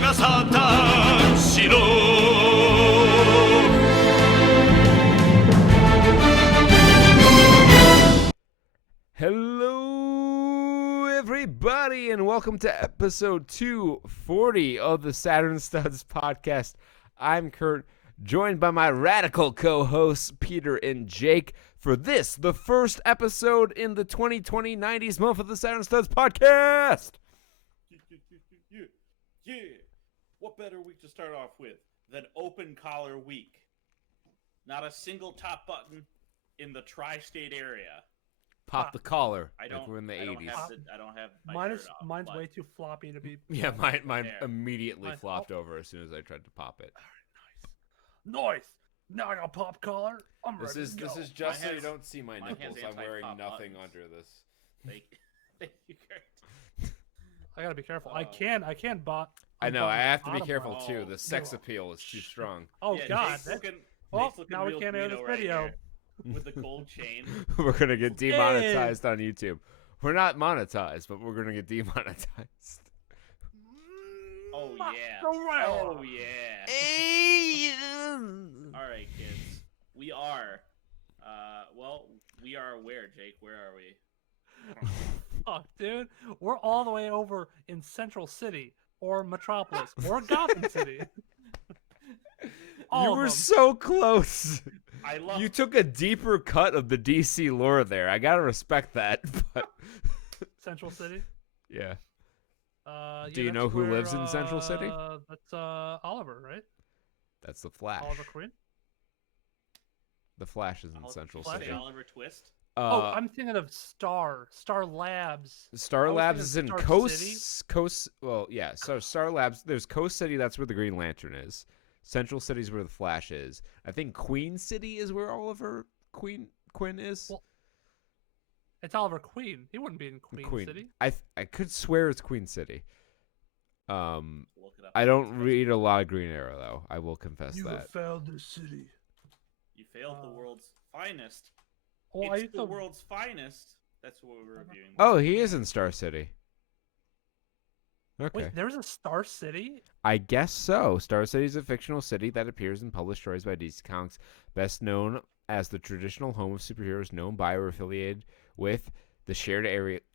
がサタンしろ Hello, everybody, and welcome to episode 240 of the Saturn Studs podcast. I'm Kurt, joined by my radical co-hosts, Peter and Jake, for this, the first episode in the 2020 90s month of the Saturn Studs podcast. Yeah. What better week to start off with than Open Collar Week? Not a single top button in the tri-state area. Pop the collar. I don't. Like we're in the I don't 80s. have my shirt off, Mine's but- way too floppy to be. Yeah, mine There. immediately Mine- flopped over as soon as I tried to pop it. Nice. Now I got a pop collar. I'm This ready is to go. just so you has- don't see my mine has nipples. I'm wearing anti-pop nothing buttons. under this. Thank you, Kurt. I gotta be careful. Oh. I can't bot. I know, I have to be bottom careful line. too. Oh, The sex no. appeal is too strong. Oh Yeah, God. Nate's looking, Well, Nate's looking now we real can't air this Guido right video. here with the gold chain. We're gonna get demonetized on YouTube. We're not monetized, but we're gonna get demonetized. Oh yeah. Oh, Oh yeah. All right, kids. We are. We are where, Jake? Where are we? Fuck, dude. We're all the way over in Central City or Metropolis or Gotham City. All You of were them. so close. I love. You took a deeper cut of the DC lore there. I gotta respect that. But Central City. yeah, Yeah, Do you that's know who where, lives in Central City? That's Oliver, right? that's the Flash. Oliver Queen. The Flash is in Oliver- Central did you say City. Oliver Twist. Oh, I'm thinking of Star Labs. Star I was Labs is in thinking Star Coast. Well, yeah. So Star Labs, there's Coast City. That's where the Green Lantern is. Central City is where the Flash is. I think Queen City is where Oliver Quinn is. Well, It's Oliver Queen. He wouldn't be in Queen City. I could swear it's Queen City. Look it up. I don't read a lot of Green Arrow though. I will confess that. failed the city. You failed the world's finest. Oh, I It's used the to. world's finest. That's what we're reviewing. Oh, he is in Star City. Okay. Wait, there's a Star City. I guess so. Star City is a fictional city that appears in published stories by DC Comics, best known as the traditional home of superheroes known by or affiliated with the shared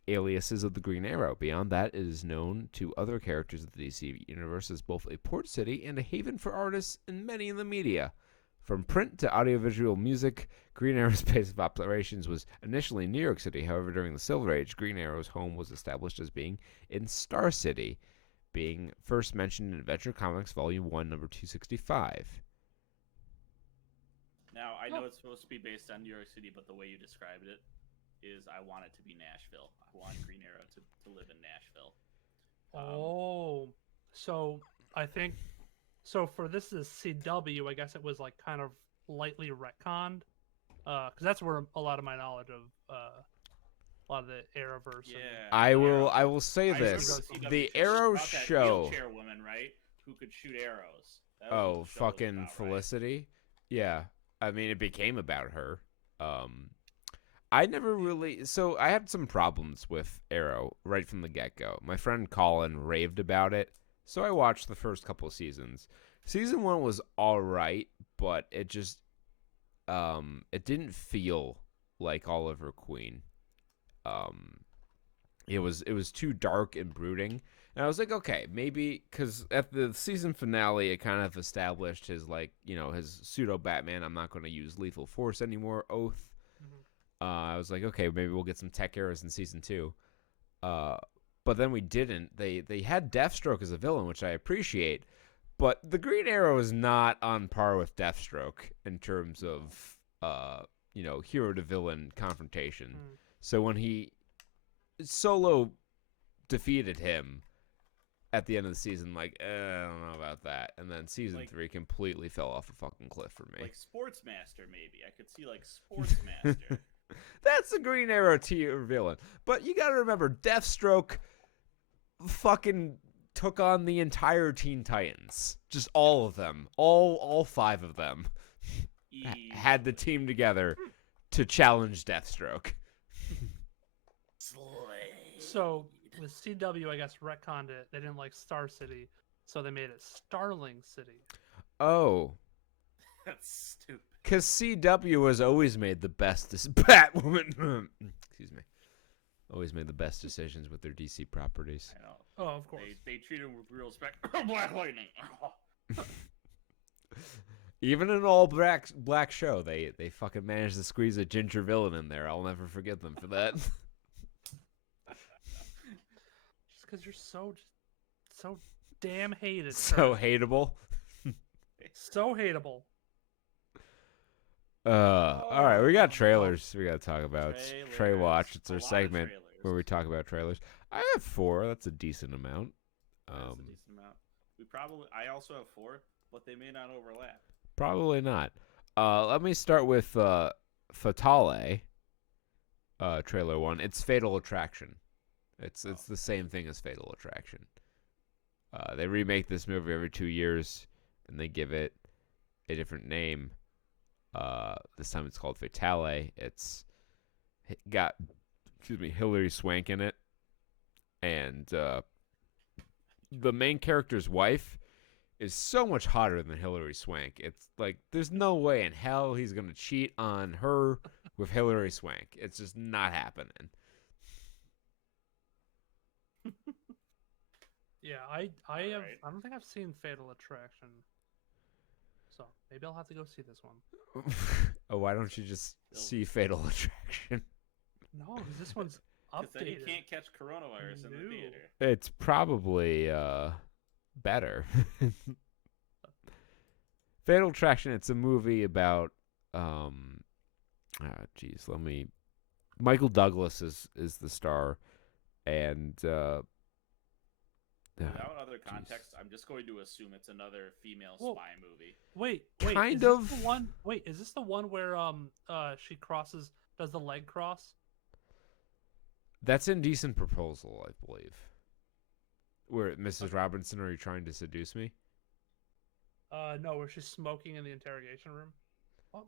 aliases of the Green Arrow. Beyond that, it is known to other characters of the DC universe as both a port city and a haven for artists and many in the media. From print to audiovisual music, Green Arrow's base of operations was initially in New York City. However, during the Silver Age, Green Arrow's home was established as being in Star City, being first mentioned in Adventure Comics Volume 1, number 265. Now I know it's supposed to be based on New York City, but the way you described it is, I want it to be Nashville. I want Green Arrow to live in Nashville. Oh, so I think so. For this is CW. I guess it was like kind of lightly retconned, because that's where a lot of my knowledge of a lot of the Arrowverse. Yeah. I will say I remember this: CW the shows Arrow about that show. wheelchair woman, right? Who could shoot arrows. That was what Oh, the show was fucking about, right? Felicity. Yeah, I mean, it became about her. I never really. So I had some problems with Arrow right from the get go. My friend Colin raved about it, so I watched the first couple of seasons. Season 1 was all right, but it just it didn't feel like Oliver Queen. It was too dark and brooding. And I was like, okay, maybe because at the season finale, it kind of established his, like, his pseudo Batman, I'm not going to use lethal force anymore oath. I was like, okay, maybe we'll get some tech errors in season 2. But then we didn't. They had Deathstroke as a villain, which I appreciate. But the Green Arrow is not on par with Deathstroke in terms of, hero to villain confrontation. So when he solo defeated him at the end of the season, like, I don't know about that. And then season 3 completely fell off a fucking cliff for me. Like Sportsmaster, maybe. I could see like Sportsmaster. That's the Green Arrow tier villain. But you gotta remember, Deathstroke fucking took on the entire Teen Titans. Just all of them. All 5 of them had the team together to challenge Deathstroke. So with CW, I guess retconned it. They didn't like Star City, so they made it Starling City. Oh, That's stupid. because CW has always made the best. Batwoman. Excuse me. Always made the best decisions with their DC properties. I know. Oh, of course. They treat him with real respect. Black Lightning. Even in an all black show, they fucking managed to squeeze a ginger villain in there. I'll never forget them for that. Just because you're so damn hated. So Kurt. hateable. So hateable. All right, we got trailers we got to talk about. Trailers. Trey Watch. It's A our lot of segment trailers. where we talk about trailers. I have 4. That's a decent amount. That's a decent amount. I also have 4, but they may not overlap. Probably not. Let me start with Fatale. Trailer 1. It's Fatal Attraction. It's the same thing as Fatal Attraction. They remake this movie every 2 years, and they give it a different name. This time it's called Fatale. It's got, Hilary Swank in it, and the main character's wife is so much hotter than Hilary Swank. It's like there's no way in hell he's gonna cheat on her with Hilary Swank. It's just not happening. Yeah, I have. right. I don't think I've seen Fatal Attraction, so maybe I'll have to go see this one. Oh, why don't you just see Fatal Attraction? No, 'cause this one's Because then you updated. can't catch coronavirus in the No. theater. It's probably better. Fatal Attraction. It's a movie about Michael Douglas is the star, and Without other context, I'm just going to assume it's another female Well, spy movie. Wait, Kind is this of. the one? Wait, is this the one where she does the leg cross? that's Indecent Proposal, I believe. Where Mrs. Robinson, are you trying to seduce me? No, where she's smoking in the interrogation room.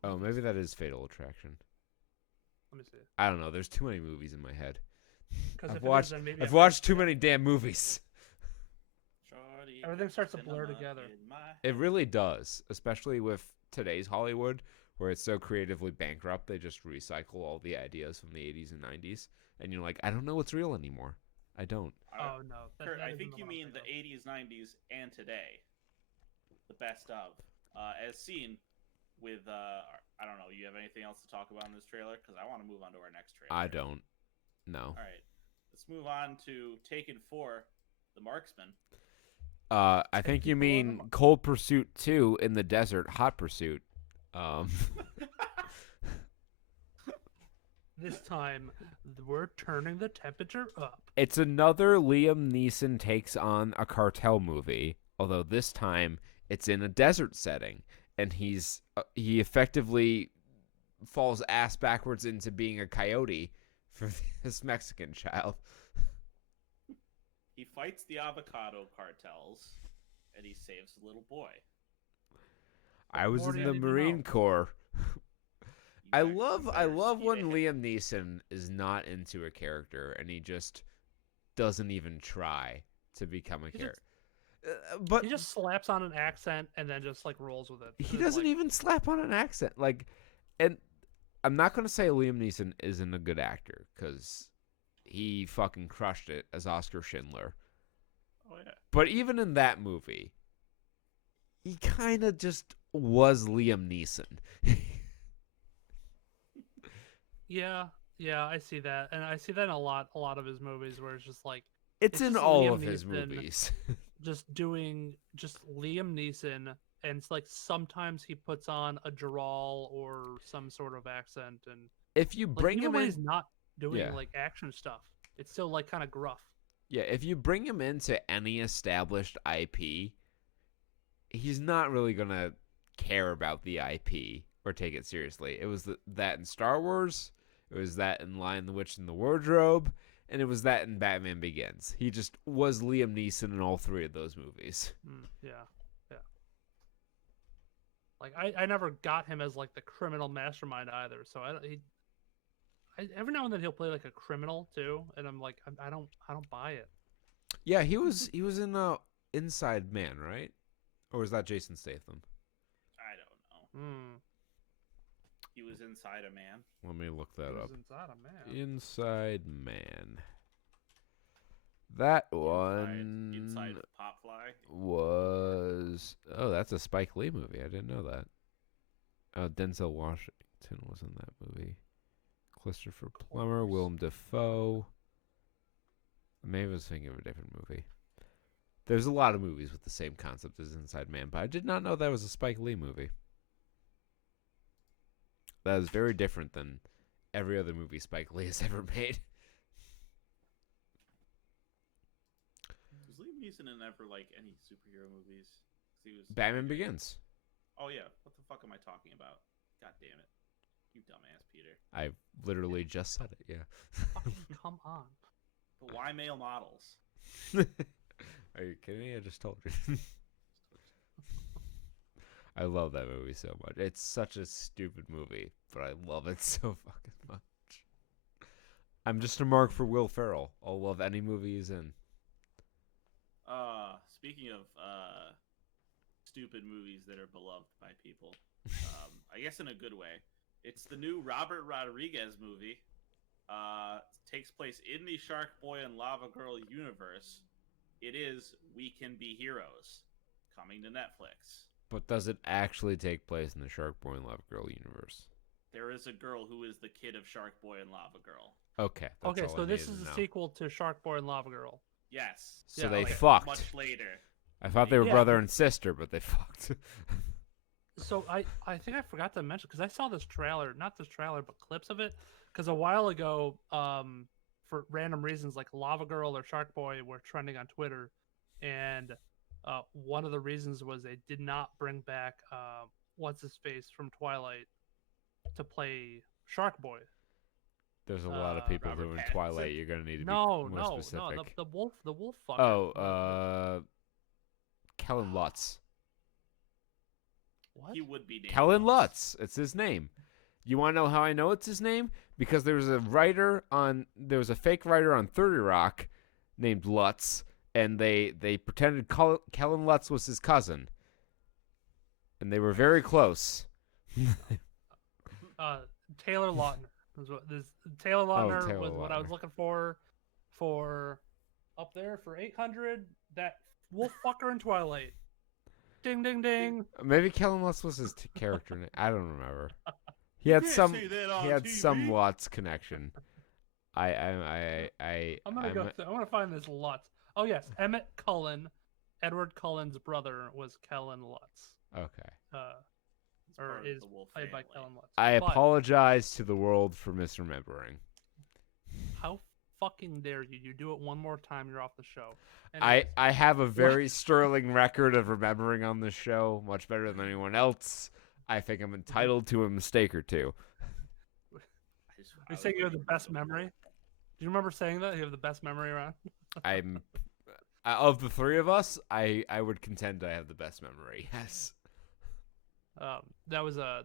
Oh, maybe that is Fatal Attraction. Let me see. I don't know. There's too many movies in my head. Because I've watched too many damn movies. Shorty Everything starts to got blur cinema together. in my It really does, especially with today's Hollywood, where it's so creatively bankrupt. They just recycle all the ideas from the 80s and 90s, and you're like, I don't know what's real anymore. I don't. Oh no, Kurt, that I isn't think the you one I'm mean the thinking 80s, 90s, and today. The best of. As seen with, I don't know, you have anything else to talk about in this trailer? Because I want to move on to our next trailer. I don't. No. All right. Let's move on to Taken 4, The Marksman. I think you mean Cold Pursuit 2 in the desert, Hot Pursuit. This time, we're turning the temperature up. It's another Liam Neeson takes on a cartel movie, although this time it's in a desert setting, and he effectively falls ass backwards into being a coyote for this Mexican child. He fights the avocado cartels, and he saves a little boy. I was more do in you the need to know? Marine Corps. I You better love when skip it. Liam Neeson is not into a character and he just doesn't even try to become a He just- character. But He just slaps on an accent and then just like rolls with it. he It's doesn't like, even slap on an accent. Like, and I'm not gonna say Liam Neeson isn't a good actor because he fucking crushed it as Oscar Schindler. Oh, yeah. But even in that movie, he kind of just was Liam Neeson. Yeah, I see that, and I see that in a lot of his movies where it's just like It's It's in just all Liam of his Neeson. movies. just Liam Neeson, and it's like sometimes he puts on a drawl or some sort of accent, and If you like, bring even him when in, he's not doing Yeah. like action stuff, it's still like kind of gruff. yeah, if you bring him into any established IP, he's not really gonna care about the IP or take it seriously. It was that in Star Wars, it was that in Lion, the Witch, and the Wardrobe, and it was that in Batman Begins. He just was Liam Neeson in all 3 of those movies. Yeah. Like I never got him as like the criminal mastermind either. So every now and then he'll play like a criminal too, and I'm like I don't buy it. Yeah, he was in Inside Man, right? Or is that Jason Statham? I don't know. Hmm. He was inside a man. Let me look that It was up. inside a man. Inside Man. That one Inside Popfly. was... Oh, that's a Spike Lee movie. I didn't know that. Oh, Denzel Washington was in that movie. Christopher Plummer, Willem Dafoe. Maybe I was thinking of a different movie. There's a lot of movies with the same concept as Inside Man, but I did not know that was a Spike Lee movie. That is very different than every other movie Spike Lee has ever made. Was Liam Neeson in ever like any superhero movies? 'Cause he was Batman Begins. Oh yeah, what the fuck am I talking about? God damn it, you dumbass Peter. I literally just said it. Yeah. Fucking come on. But why male models? Are you kidding me? I just told you. I love that movie so much. It's such a stupid movie, but I love it so fucking much. I'm just a mark for Will Ferrell. I'll love any movie he's in. Speaking of stupid movies that are beloved by people, I guess in a good way. It's the new Robert Rodriguez movie. Takes place in the Shark Boy and Lava Girl universe. It is We Can Be Heroes, coming to Netflix. But does it actually take place in the Shark Boy and Lava Girl universe? There is a girl who is the kid of Shark Boy and Lava Girl. Okay. That's Okay, all so I this needed is to a know. sequel to Shark Boy and Lava Girl. Yes. So Yeah, they okay. fucked. Much later. I thought they were Yeah. brother and sister, but they fucked. So I think I forgot to mention because I saw this trailer, not this trailer, but clips of it. Because a while ago, for random reasons like Lava Girl or Shark Boy were trending on Twitter, and one of the reasons was they did not bring back what's his face from Twilight to play Shark Boy. There's a lot of people Robert who are in Pattinson. Twilight. You're gonna need to be No, more no, specific. no, the wolf fucker. Oh, Kellen Lutz. What? He would be named Kellen Lutz. It's his name. You want to know how I know it's his name? Because there was a fake writer on 30 Rock named Lutz, and they pretended Kellen Lutz was his cousin, and they were very close. Taylor Lautner. Taylor Lautner Taylor was what I was Lautner. looking for up there for 800. That wolf fucker in Twilight. Ding ding ding. Maybe Kellen Lutz was his character name. I don't remember. He You had can't some. say that on He had TV. some Lutz connection. I I'm gonna find this Lutz. Oh yes, Emmett Cullen, Edward Cullen's brother was Kellen Lutz. Okay. He's Or part of is the Wolf played by family. Kellen Lutz. I But apologize to the world for misremembering. how fucking dare you? You do it one more time, you're off the show. I Anyways, have a very sterling record of remembering on this show, much better than anyone else. I think I'm entitled to a mistake or two. you saying you have the best memory? Do you remember saying that you have the best memory around? I'm of the three of us, I would contend I have the best memory. Yes. There was a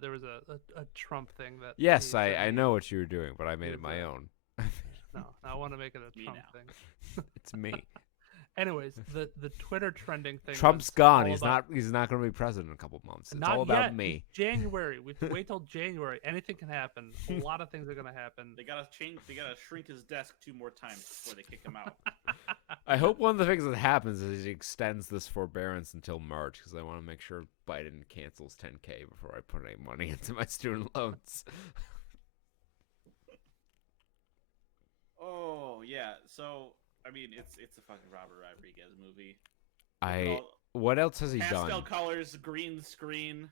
Trump thing that. Yes, he I said- know what you were doing, but I made it my own. No, I want to make it a Me Trump now. thing. It's me. Anyways, the Twitter trending thing. Trump's was gone. all He's about- not going to be president in a couple months. It's Not all about yet. me. January. We have to wait till January. Anything can happen. A lot of things are gonna happen. They gotta change. They gotta shrink his desk 2 more times before they kick him out. I hope one of the things that happens is he extends this forbearance until March because I want to make sure Biden cancels 10K before I put any money into my student loans. Oh yeah. So I mean, it's a fucking Robert Rodriguez movie. What else has he Pastel done? colors, green screen,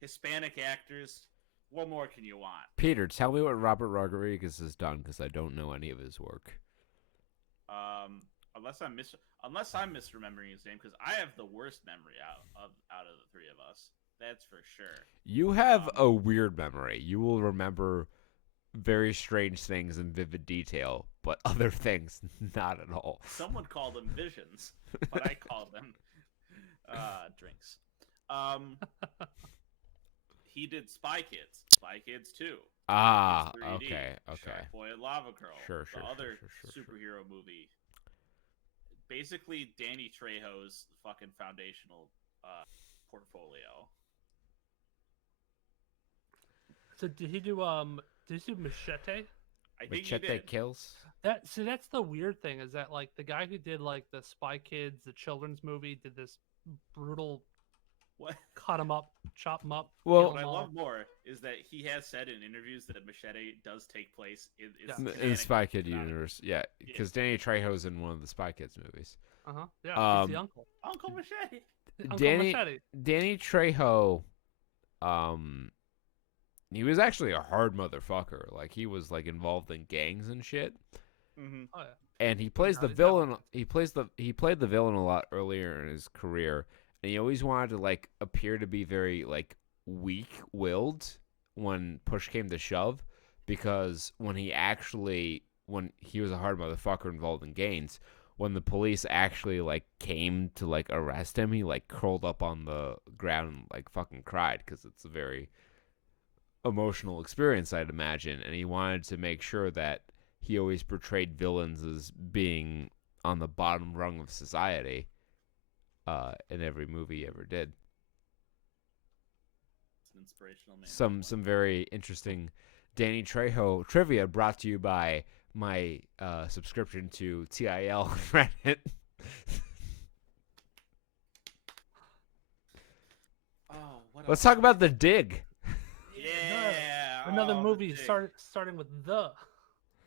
Hispanic actors. What more can you want? Peter, tell me what Robert Rodriguez has done because I don't know any of his work. Unless I'm misremembering his name, because I have the worst memory out of the three of us. That's for sure. You have a weird memory. You will remember very strange things in vivid detail, but other things not at all. Someone called them visions, but I call them drinks. He did Spy Kids 2. Ah, Kids 3D, okay. Shark Boy and Lava Girl. Sure, The other sure. superhero movie. basically Danny Trejo's fucking foundational portfolio. So did he do Machete? I think he Machete did. Kills. That's the weird thing is that like the guy who did like the Spy Kids, the children's movie, did this brutal What? cut him up, chop him up. Well- kill What I 'em all. love more is that he has said in interviews that Machete does take place in Yeah. In the Spy Kid canonically. universe, yeah, because Danny Trejo's in one of the Spy Kids movies. Yeah, he's the Um, uncle. Uncle Machete. Uncle Danny Machete. Danny Trejo, he was actually a hard motherfucker. Like he was like involved in gangs and shit. Mm-hmm. Oh yeah. And he plays Now the he's not. villain. He played the villain a lot earlier in his career, and he always wanted to like appear to be very like weak-willed when push came to shove, because when he was a hard motherfucker involved in gangs, when the police actually like came to like arrest him, he like curled up on the ground and like fucking cried because it's a very emotional experience, I'd imagine, and he wanted to make sure that he always portrayed villains as being on the bottom rung of society in every movie he ever did. It's an inspirational man. Some very interesting Danny Trejo trivia brought to you by my subscription to TIL Reddit. Oh, what Let's else? talk about The Dig. Yeah. Another oh, movie the Dig. starting with the.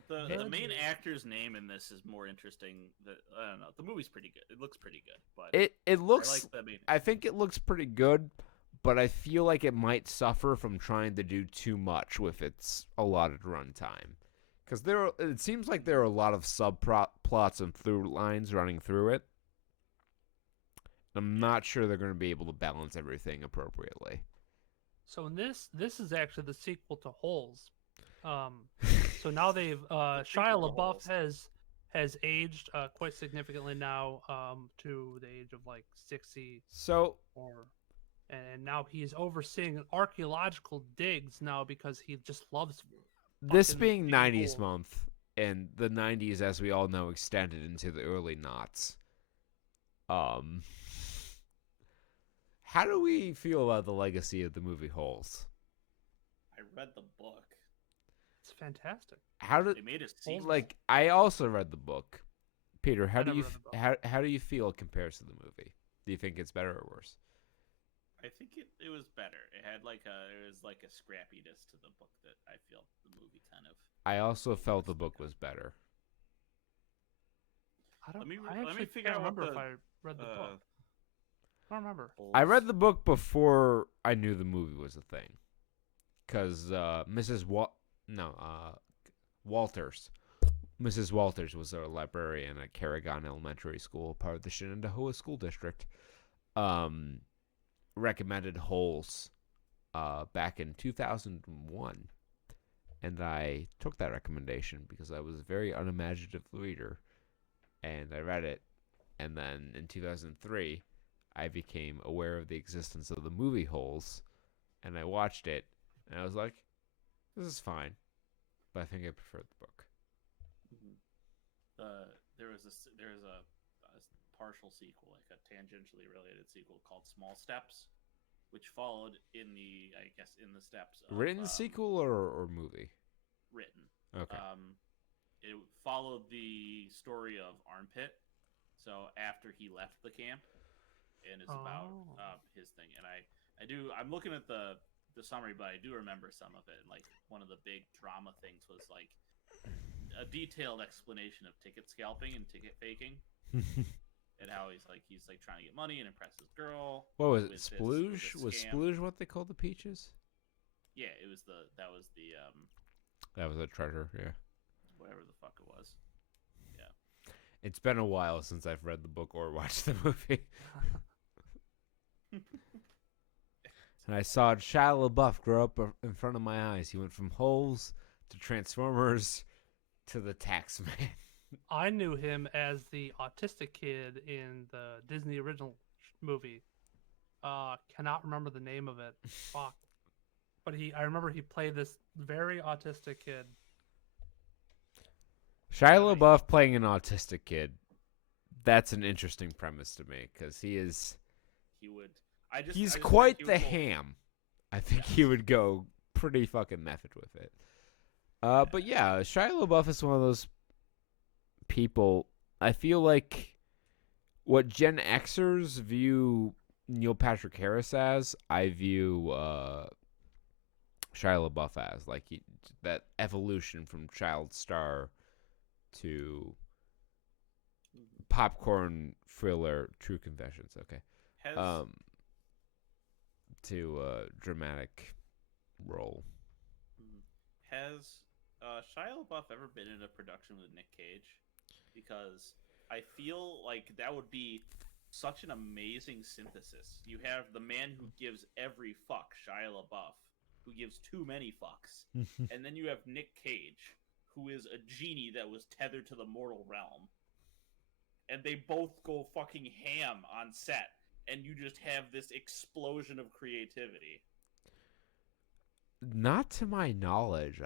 The The main Dig. actor's name in this is more interesting. I don't know. The movie's pretty good. It looks pretty good, but It I looks like the main. I think it looks pretty good, but I feel like it might suffer from trying to do too much with its allotted runtime. Because it seems like there are a lot of subplots and through lines running through it. I'm not sure they're going to be able to balance everything appropriately. So in this is actually the sequel to Holes. So now they've Shia sequel to LaBeouf Holes. has aged quite significantly now to the age of like 60 So or and now he's overseeing archaeological digs now because he just loves this fucking being digging 90s holes. month, and the 90s, as we all know, extended into the early knots. How do we feel about the legacy of the movie Holes? I read the book. It's fantastic. How did They made a sequel. like I also read the book. Peter, how I do you never read the book. how do you feel it compares to the movie? Do you think it's better or worse? I think it was better. It had like a scrappiness to the book that I feel the movie kind of. I also felt the book was better. I don't. Let me- I let me actually figure can't out what remember if the, I read the book. I don't remember. I read the book before I knew the movie was a thing, because Walters, Mrs. Walters was a librarian at Carrigan Elementary School, part of the Shenandoah School District. Recommended Holes back in 2001, and I took that recommendation because I was a very unimaginative reader, and I read it, and then in 2003 I became aware of the existence of the movie Holes, and I watched it, and I was like, this is fine, but I think I prefer the book. There was a partial sequel, like a tangentially related sequel called Small Steps, which followed in the steps of Written sequel or movie? written. Okay. It followed the story of Armpit. So after he left the camp, and is about his thing. And I'm looking at the summary, but I do remember some of it. And like one of the big drama things was like a detailed explanation of ticket scalping and ticket faking, and how he's trying to get money and impress his girl. What was it? with Splooge? this Was scam. Splooge what they called the peaches? Yeah, that was the That was a treasure, yeah. whatever the fuck it was. It's been a while since I've read the book or watched the movie. And I saw Shia LaBeouf grow up in front of my eyes. He went from Holes to Transformers to the Tax Man. I knew him as the autistic kid in the Disney original movie. Cannot remember the name of it. Fuck. But I remember he played this very autistic kid. Shia LaBeouf playing an autistic kid. that's an interesting premise to me because he would. he's I just quite think the he would go- ham. I think he would go pretty fucking method with it. But yeah, Shia LaBeouf is one of those people. I feel like what Gen Xers view Neil Patrick Harris as, I view Shia LaBeouf as like that evolution from child star to popcorn thriller, True Confessions. Okay, Has to dramatic role. has Shia LaBeouf ever been in a production with Nick Cage? Because I feel like that would be such an amazing synthesis. You have the man who gives every fuck, Shia LaBeouf, who gives too many fucks, and then you have Nick Cage, who is a genie that was tethered to the mortal realm, and they both go fucking ham on set, and you just have this explosion of creativity. Not to my knowledge.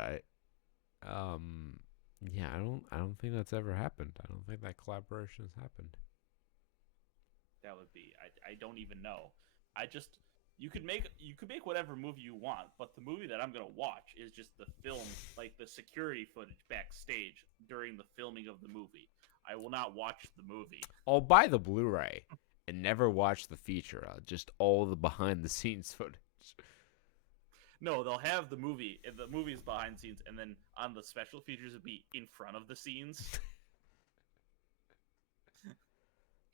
Yeah, I don't think that's ever happened. I don't think that collaboration has happened. That would be I don't even know. You could make whatever movie you want, but the movie that I'm gonna watch is just the film, like the security footage backstage during the filming of the movie. I will not watch the movie. I'll buy the Blu-ray and never watch the feature. Just all the behind-the-scenes footage. No, they'll have the movie. The movie is behind the scenes, and then on the special features, it'd be in front of the scenes.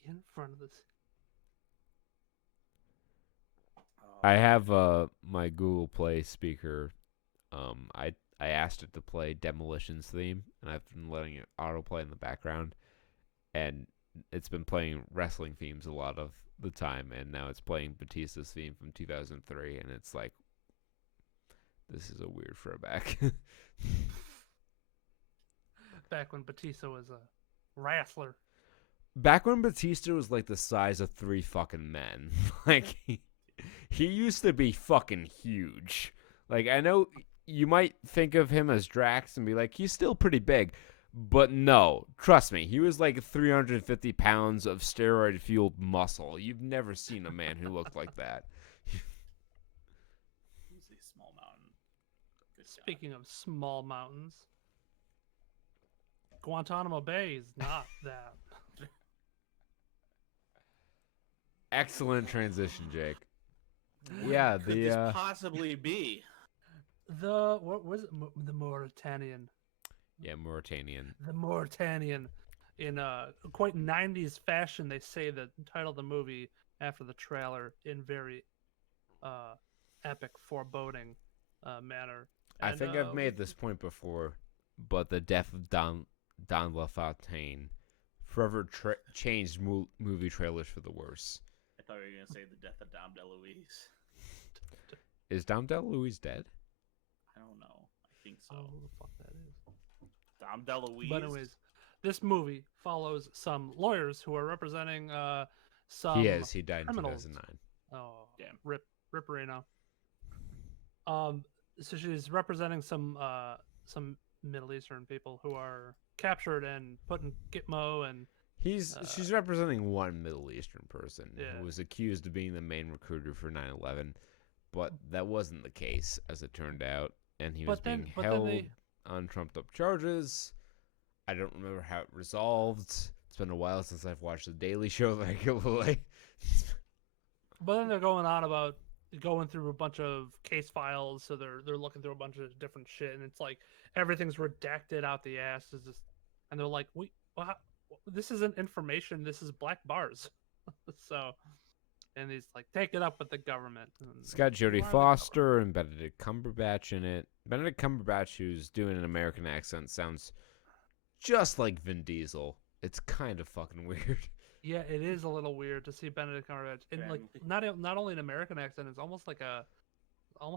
In front of this. I have my Google Play speaker. I asked it to play Demolition's theme, and I've been letting it autoplay in the background, and it's been playing wrestling themes a lot of the time, and now it's playing Batista's theme from 2003, and it's like, this is a weird throwback. Back when Batista was a wrestler. Back when Batista was like the size of 3 fucking men. Like, he used to be fucking huge. Like, I know you might think of him as Drax and be like, he's still pretty big. But no, trust me, he was like 350 pounds of steroid-fueled muscle. You've never seen a man who looked like that. He's a small mountain. Good job. Speaking of small mountains, Guantanamo Bay is not that. Excellent transition, Jake. Yeah, Could this possibly be? What was it? The Mauritanian. Yeah, Mauritanian. The Mauritanian. In quite 90s fashion, they say the title of the movie after the trailer in very epic, foreboding manner. I And, think I've made this point before, but the death of Don LaFontaine forever changed movie trailers for the worse. I thought you were gonna say the death of Dom DeLuise. Is Dom DeLuise dead? I don't know. I think Oh, so. who the fuck that is? Dom DeLuise. But anyways, this movie follows some lawyers who are representing some. He is. He died in criminals. 2009. Oh, Damn. Rip Reno. So she's representing some Middle Eastern people who are captured and put in Gitmo, and She's representing one Middle Eastern person Yeah. who was accused of being the main recruiter for 9/11, but that wasn't the case, as it turned out, and he was being held on trumped-up charges. I don't remember how it resolved. It's been a while since I've watched The Daily Show regularly. but then they're going on about going through a bunch of case files, so they're looking through a bunch of different shit, and it's like everything's redacted out the ass. Is just, and they're like, this isn't information. This is black bars. So, and he's like, take it up with the government. And It's got Jodie why the Foster and Benedict Cumberbatch in it. Benedict Cumberbatch, who's doing an American accent, sounds just like Vin Diesel. It's kind of fucking weird. Yeah, it is a little weird to see Benedict Cumberbatch in like not only an American accent, it's almost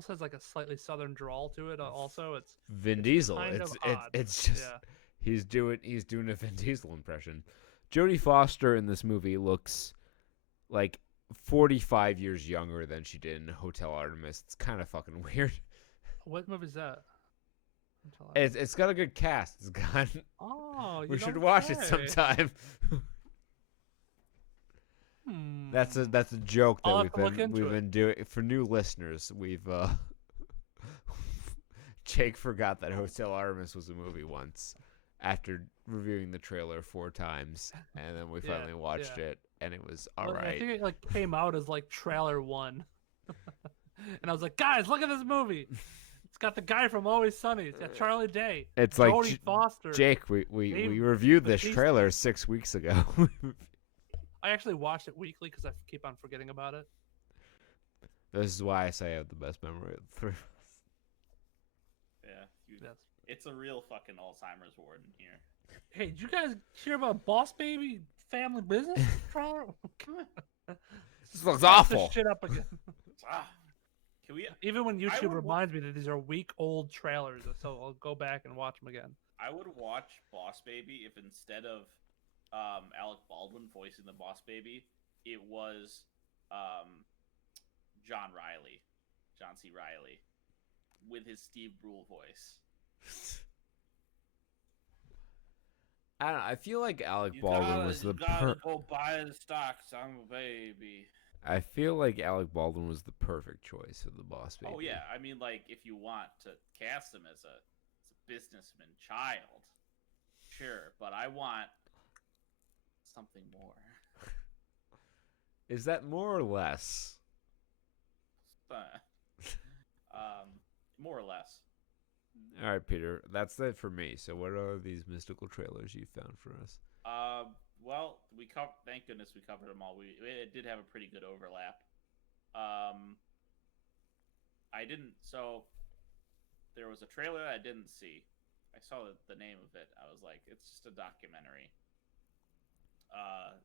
has like a slightly southern drawl to it. Also, it's Vin Diesel. kind It's of odd. it's just Yeah. he's doing a Vin Diesel impression. Jodie Foster in this movie looks like 45 years younger than she did in Hotel Artemis. It's kind of fucking weird. What movie is that? It's got a good cast. It's got. Oh, you We should don't watch it say. sometime. That's a joke I'll that have to look into we've been doing for new listeners. Jake forgot that Hotel Artemis was a movie once after reviewing the trailer 4 times, and then we finally watched it, and it was all right. I think it came out as trailer 1, and I was like, guys, look at this movie. It's got the guy from Always Sunny. It's got Charlie Day. It's Jodie like Foster. Jake, we reviewed this trailer 6 weeks ago. I actually watched it weekly because I keep on forgetting about it. This is why I say I have the best memory of the 3 of us. Yeah, it's a real fucking Alzheimer's ward in here. Hey, did you guys hear about Boss Baby Family Business trailer? This looks awful. This shit up again. Can we? Even when YouTube reminds me that these are week-old trailers, so I'll go back and watch them again. I would watch Boss Baby if instead of Alec Baldwin voicing the Boss Baby, it was John C. Reilly, with his Steve Brule voice. I don't know. I feel like Alec Baldwin was the go buy the stocks. I'm a baby. I feel like Alec Baldwin was the perfect choice for the Boss Baby. Oh yeah, I mean, if you want to cast him as a businessman child, sure, but I want something more. Is that more or less? More or less. All right, Peter, that's it for me. So, what are these mystical trailers you found for us? Well, thank goodness we covered them all. It did have a pretty good overlap. So there was a trailer I didn't see. I saw the name of it. I was like, it's just a documentary.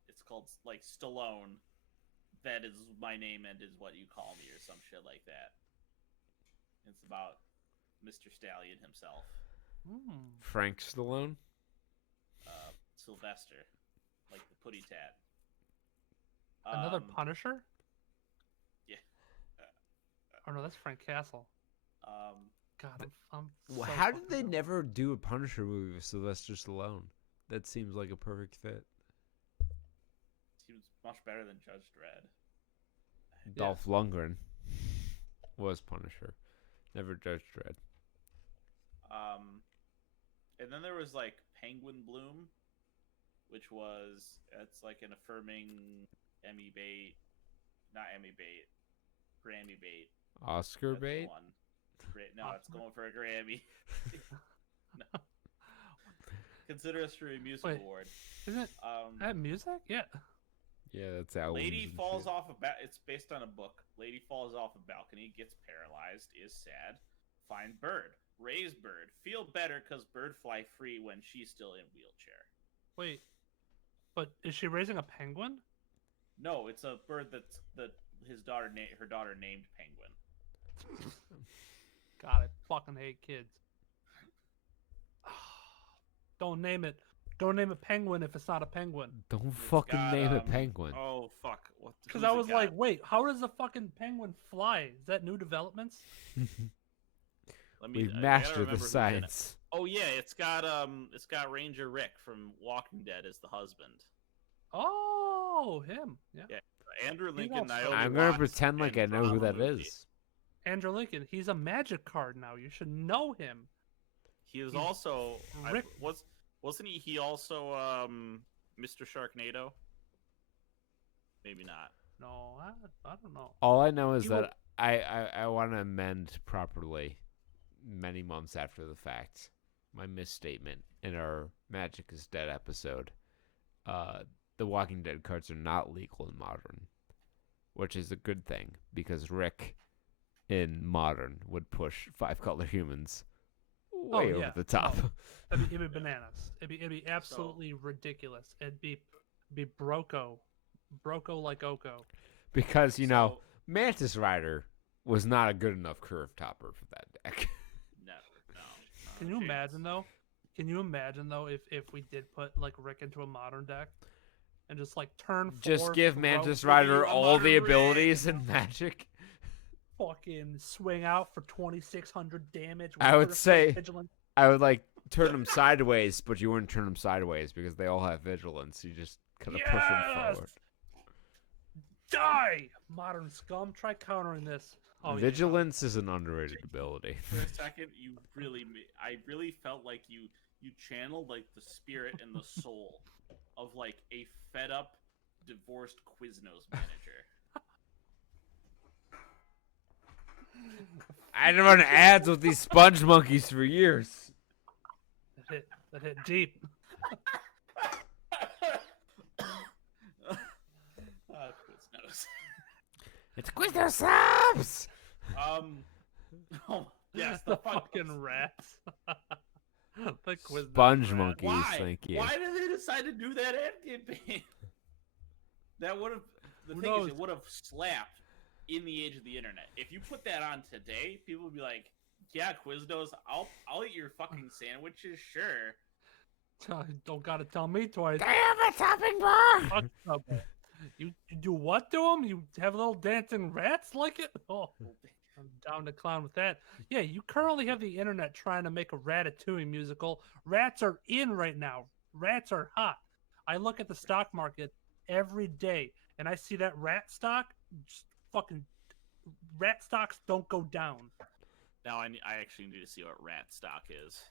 It's called Stallone. That is my name and is what you call me, or some shit like that. It's about Mr. Stallion himself. Frank Stallone? Sylvester. Like the putty tat. Another Punisher? Yeah. Oh no, that's Frank Castle. God, I'm Well, so how did they fucking never do a Punisher movie with Sylvester Stallone? That seems like a perfect fit. Seems much better than Judge Dredd. Dolph Lundgren was Punisher, never Judge Dredd. And then there was Penguin Bloom, which it's like an affirming Emmy bait, not Emmy bait, Grammy bait. Oscar That's the bait? one. No, it's going for a Grammy. No. Consider us for a music award. Isn't that music? Yeah. Yeah, that's albums. Lady falls off it's based on a book. Lady falls off a balcony, gets paralyzed, is sad. Find bird. Raise bird. Feel better because bird fly free when she's still in wheelchair. Wait, but is she raising a penguin? No, it's a bird that her daughter named Penguin. God, I fucking hate kids. Don't name it. Don't name it penguin if it's not a penguin. Don't fucking name it penguin. Oh fuck! Because I was like, wait, how does a fucking penguin fly? Is that new developments? We've mastered the science. Oh yeah, it's got Ranger Rick from Walking Dead as the husband. Oh, him. Yeah. Andrew Lincoln. I'm gonna pretend like I know who that is. Andrew Lincoln. He's a magic card now. You should know him. He is also Rick. Wasn't he? He also Mr. Sharknado. Maybe not. No, I don't know. All I know is that I want to amend properly many months after the fact my misstatement in our Magic is Dead episode. The Walking Dead cards are not legal in Modern, which is a good thing because Rick in Modern would push 5-color humans way over the top. No. It'd be bananas. It'd be absolutely ridiculous. It'd be Broco like Oko. Because Mantis Rider was not a good enough curve topper for that deck. No. Can you imagine though? Can you imagine though if we did put Rick into a Modern deck and just turn 4, just give Mantis Rider all the abilities in Magic? Fucking swing out for 2,600 damage. I would say I would turn them sideways, but you wouldn't turn them sideways because they all have vigilance. You just kind of push them forward. Die, modern scum. Try countering this. Oh, Vigilance is an underrated ability. For a second, I really felt like you channeled like the spirit and the soul of like a fed up, divorced Quiznos manager. I've run ads with these sponge monkeys for years. That hit deep. Quiznos. It's Quiznos subs. Oh, yes, The the fucking rats. The Quiznos Sponge rat. monkeys, Why? thank you. Why did they decide to do that ad campaign? That would have. The Who thing knows? is, it would have slapped in the age of the internet. If you put that on today, people would be like, "Yeah, Quiznos, I'll eat your fucking sandwiches, sure." Don't gotta tell me twice. I have a topping bar. Fuck Subway. You do what to them? You have little dancing rats like it? Oh, I'm down to clown with that. Yeah, you currently have the internet trying to make a Ratatouille musical. Rats are in right now. Rats are hot. I look at the stock market every day, and I see that rat stock. Just fucking rat stocks don't go down. Now I actually need to see what rat stock is.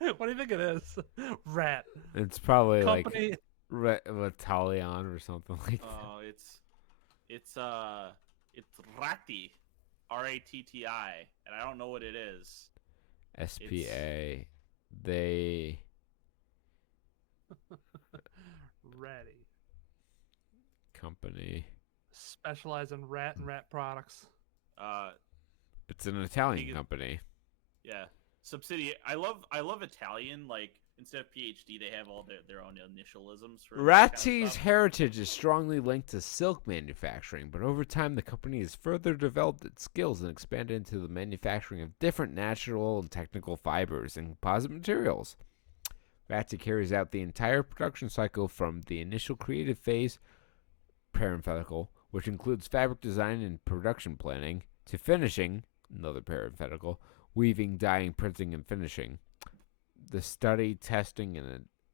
What do you think it is? Rat It's probably company. like Latalion or something like that. Oh, it's Ratti, Ratti, and I don't know what it is. SPA. They Ratty. company. Specialize in rat and rat products. It's an Italian Vegan- company. Yeah, subsidiary. I love Italian. Like instead of PhD, they have all their own initialisms for that kind of Ratti's stuff. heritage is strongly linked to silk manufacturing, but over time the company has further developed its skills and expanded into the manufacturing of different natural and technical fibers and composite materials. Ratti carries out the entire production cycle from the initial creative phase, parenthetical, which includes fabric design and production planning, to finishing, another parenthetical, weaving, dyeing, printing, and finishing. The study, testing,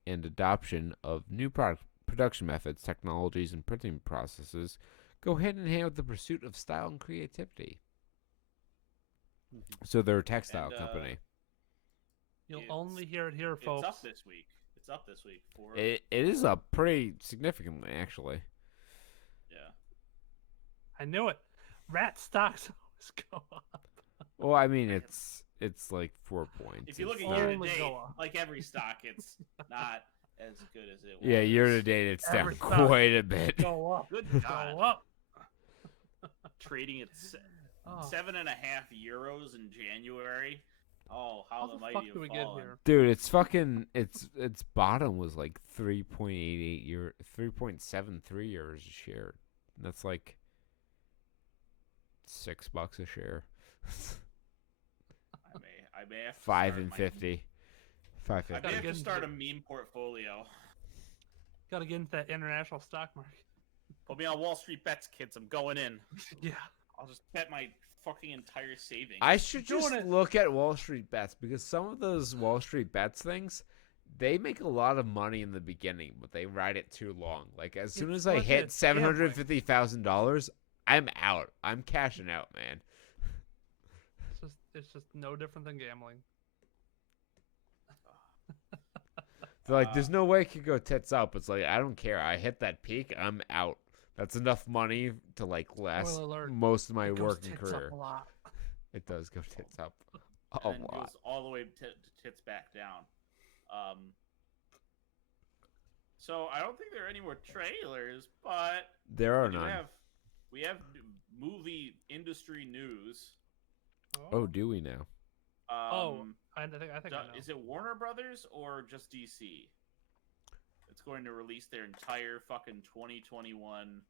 and adoption of new production methods, technologies, and printing processes go hand in hand with the pursuit of style and creativity. So they're a textile And, company. You'll It's- only hear it here, It's folks. up this week. It's up this week for It is up pretty significantly, actually. yeah. I knew it. Rat stocks always go up. Well, I mean, it's like 4 points. If you look It's at not- year to Only date, go up. like every stock, it's not as good as it was. yeah, year to date, it's down Every stock quite a bit. Go up. Good Go God. up. Trading at Oh, 7.5 euros in January. Oh, how how the the mighty fuck have do we get fallen. here? Dude, it's fucking its bottom was like 3.88 3.73 euros a share. That's like $6 a share. I may have to Five start and my- 50. I may 550. have get to start a into meme portfolio. Gotta get into that international stock market. Put me on Wall Street bets, kids. I'm going in. Yeah. I'll just bet my fucking entire savings. I should Doing just it. look at Wall Street Bets because some of those Wall Street Bets things, they make a lot of money in the beginning, but they ride it too long. Like as soon It's as I like hit it's $750,000, I'm out. I'm cashing out, man. It's just no different than gambling. They're like, there's no way it could go tits up. It's like I don't care. I hit that peak, I'm out. That's enough money to like last Spoiler alert, most of my It goes working tits up career. a lot. It does go tits up a and then lot. goes all the way to tits back down. So I don't think there are any more trailers, but There are we do none. we have movie industry news. Oh, do we now? I think I know. Is it Warner Brothers or just DC? It's going to release their entire fucking 2021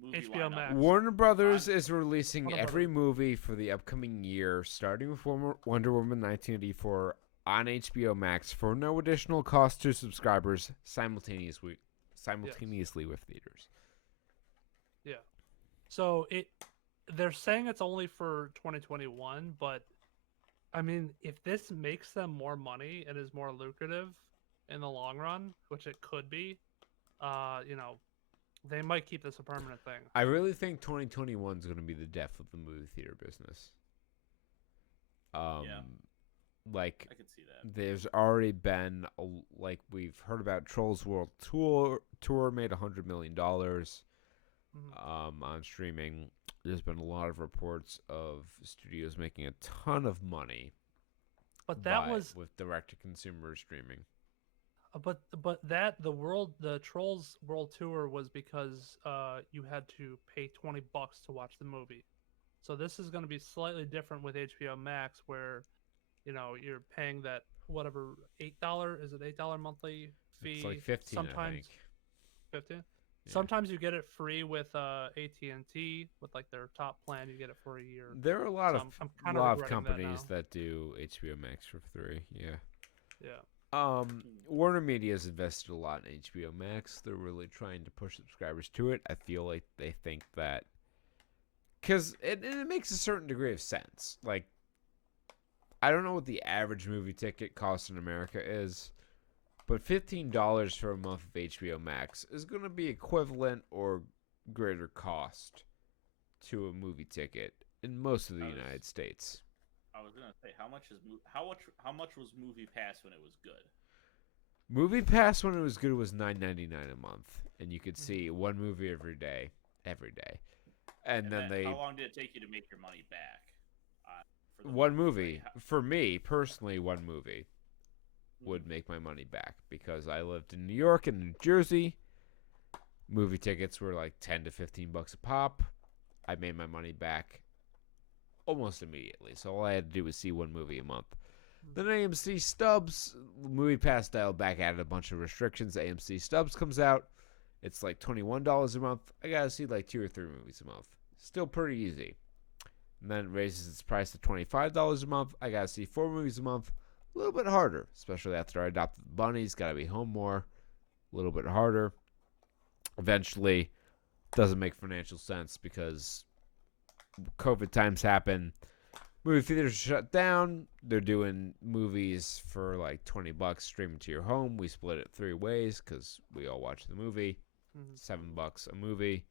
movie HBO lineup. Max. Warner Brothers is releasing Warner every movie for the upcoming year, starting with Wonder Woman 1984 on HBO Max for no additional cost to subscribers simultaneously with theaters. So they're saying it's only for 2021, but I mean, if this makes them more money and is more lucrative in the long run, which it could be, They might keep this a permanent thing. I really think 2021 is going to be the death of the movie theater business. Yeah. Like I could see that. there's already been like we've heard about Trolls World Tour made $100 million on streaming. There's been a lot of reports of studios making a ton of money, But that was with direct to consumer streaming. but the Trolls World Tour was because you had to pay $20 to watch the movie. So this is going to be slightly different with HBO Max, where you're paying that whatever $8 is it $8 monthly fee? It's like 15, sometimes I think. 15. Yeah. Sometimes you get it free with AT&T with like their top plan. You get it for a year. There are a lot So of I'm kinda regretting that companies now. that do HBO Max for free. Yeah. Yeah. Warner Media's invested a lot in HBO Max. They're really trying to push subscribers to it. I feel like they think that because it makes a certain degree of sense. Like, I don't know what the average movie ticket cost in America is, but $15 for a month of HBO Max is going to be equivalent or greater cost to a movie ticket in most of the United States. I was gonna say how much was Movie Pass when it was good? Movie Pass when it was good was $9.99 a month, and you could see one movie every day. And then how long did it take you to make your money back? For the one month, movie right? for me personally, one movie would make my money back because I lived in New York and New Jersey. Movie tickets were like $10 to $15 a pop. I made my money back almost immediately. So all I had to do was see one movie a month. Then AMC Stubs, Movie Pass dialed back, added a bunch of restrictions. AMC Stubs comes out. It's like $21 a month. I gotta see like 2 or 3 movies a month. Still pretty easy. And then it raises its price to $25 a month. I gotta see 4 movies a month. A little bit harder, especially after I adopted the bunnies. Gotta be home more. A little bit harder. Eventually, doesn't make financial sense because COVID times happen. Movie theaters are shut down. They're doing movies for like $20 streaming to your home. We split it 3 ways because we all watch the movie. $7 a movie.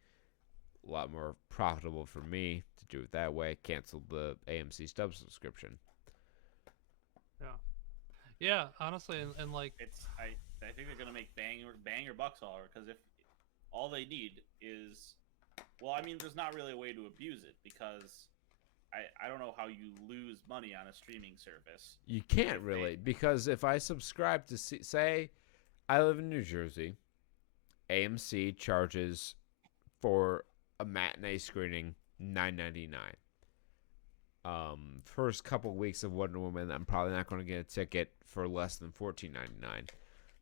A lot more profitable for me to do it that way. Canceled the AMC Stubs subscription. Yeah, honestly, and like I think they're gonna make banger bucks all over, because if all they need is, well, I mean, there's not really a way to abuse it, because I don't know how you lose money on a streaming service. You can't really, because if I subscribe to say I live in New Jersey, AMC charges for a matinee screening $9.99. First couple weeks of Wonder Woman, I'm probably not going to get a ticket for less than $14.99.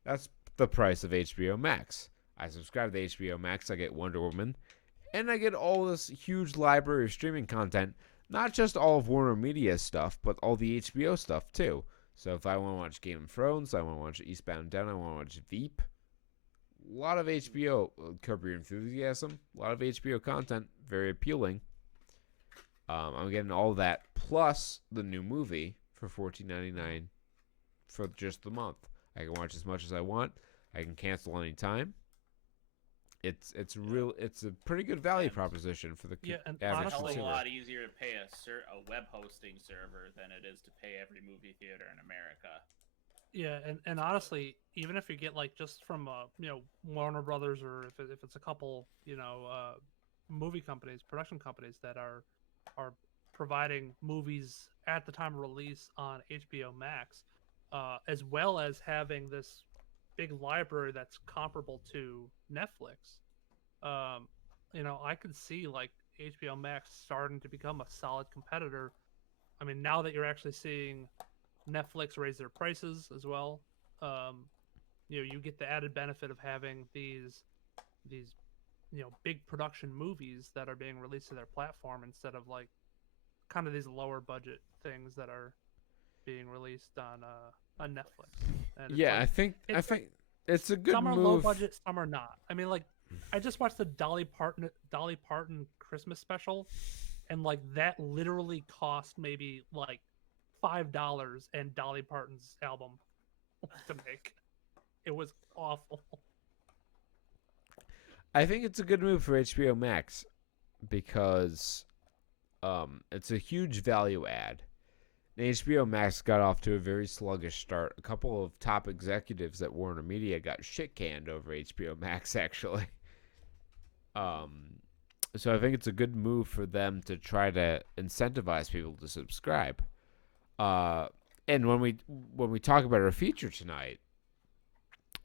That's the price of HBO Max. I subscribe to HBO Max, I get Wonder Woman, and I get all this huge library of streaming content. Not just all of Warner Media stuff, but all the HBO stuff too. So if I want to watch Game of Thrones, I want to watch Eastbound and Down, I want to watch Veep. A lot of HBO, Curb Your Enthusiasm, a lot of HBO content, very appealing. I'm getting all that plus the new movie for $14.99 for just the month. I can watch as much as I want. I can cancel anytime. It's a pretty good value proposition for the and average It's a consumer. lot easier to pay a web hosting server than it is to pay every movie theater in America. Yeah, and honestly, even if you get like just from Warner Brothers, or if it's a couple movie companies, production companies that are providing movies at the time of release on HBO Max, as well as having this big library that's comparable to Netflix. I could see like HBO Max starting to become a solid competitor. I mean, now that you're actually seeing Netflix raise their prices as well, you get the added benefit of having these big production movies that are being released to their platform instead of like kind of these lower budget things that are being released on Netflix. And it's Yeah, like, I think it's a good some are move. low budget, some are not. I mean, like, I just watched the Dolly Parton Christmas special, and like that literally cost maybe like $5 and Dolly Parton's album to make. It was awful. I think it's a good move for HBO Max because it's a huge value add. And HBO Max got off to a very sluggish start. A couple of top executives at Warner Media got shit canned over HBO Max, actually. So I think it's a good move for them to try to incentivize people to subscribe. And when we talk about our feature tonight,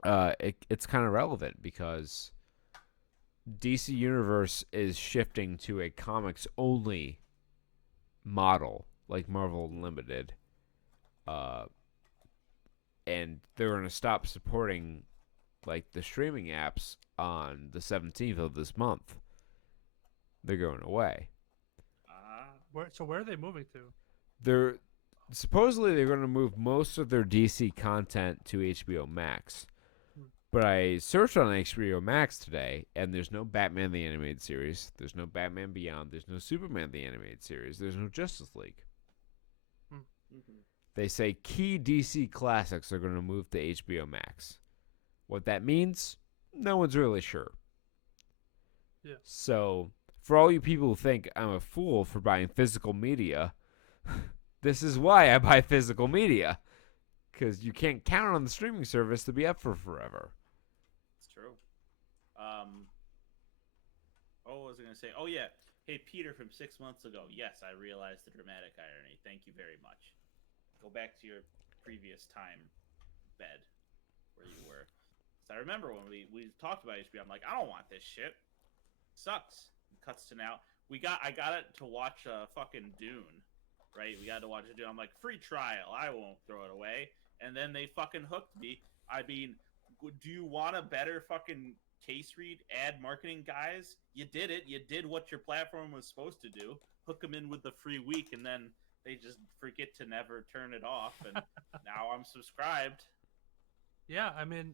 it's kind of relevant because DC Universe is shifting to a comics only model like Marvel Unlimited. And they're going to stop supporting like the streaming apps on the 17th of this month. They're going away. Where are they moving to? They're going to move most of their DC content to HBO Max. But I searched on HBO Max today, and there's no Batman the Animated Series. There's no Batman Beyond. There's no Superman the Animated Series. There's no Justice League. Mm-hmm. They say key DC classics are going to move to HBO Max. What that means, no one's really sure. Yeah. So, for all you people who think I'm a fool for buying physical media, this is why I buy physical media. Because you can't count on the streaming service to be up for forever. It's true. What was I going to say? Oh, yeah. Hey, Peter from 6 months ago. Yes, I realized the dramatic irony. Thank you very much. Go back to your previous time bed where you were. So I remember when we talked about HBO, I'm like, I don't want this shit. Sucks. Cuts to now. I got it to watch fucking Dune. Right? We got to watch it. I'm like, free trial. I won't throw it away. And then they fucking hooked me. I mean, do you want a better fucking case read ad marketing, guys? You did it. You did what your platform was supposed to do. Hook them in with the free week, and then they just forget to never turn it off. And now I'm subscribed. Yeah, I mean,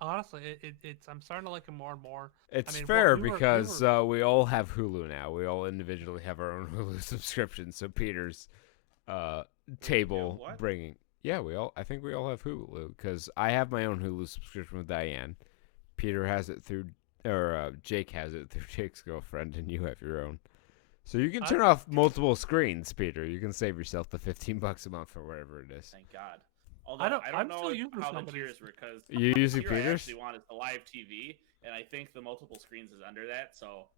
honestly, it's I'm starting to like it more and more. It's I mean, fair we because we all have Hulu now. We all individually have our own Hulu subscription. So Peter's table bringing. Yeah, I think we all have Hulu because I have my own Hulu subscription with Diane. Peter has it through, or Jake has it through Jake's girlfriend, and you have your own. So you can turn off multiple screens, Peter. You can save yourself the $15 a month or whatever it is. Thank God. Although I don't know how the tiers were because you using Peter's? Peter's? I actually wanted the live TV, and I think the multiple screens is under that, so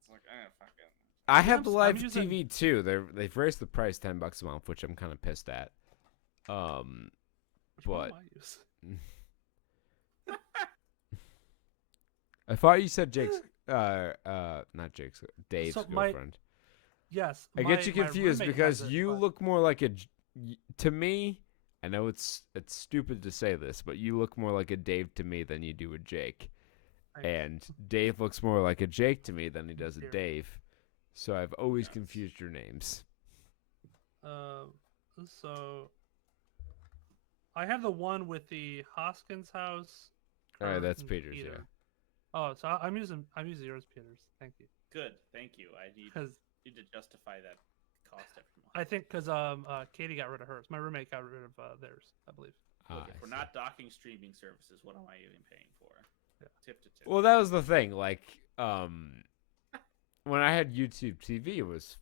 it's like, fuck it. I have the live TV too. They've raised the price $10 a month, which I'm kind of pissed at. Which one do I use? I thought you said Jake's, not Jake's, Dave's girlfriend. Yes. I get you confused because you look more like to me, I know it's stupid to say this, but you look more like a Dave to me than you do a Jake. And Dave looks more like a Jake to me than he does a Dave. So I've always confused your names. So I have the one with the Hoskins house. All right, that's Peter's, yeah. Oh, so I'm using yours, Peter's. Thank you. Good, thank you. I need to justify that cost every month. I think because Katie got rid of hers. My roommate got rid of theirs, I believe. Look, if we're not docking streaming services, what am I even paying for? Yeah. Tip to tip. Well, that was the thing. Like, when I had YouTube TV, it was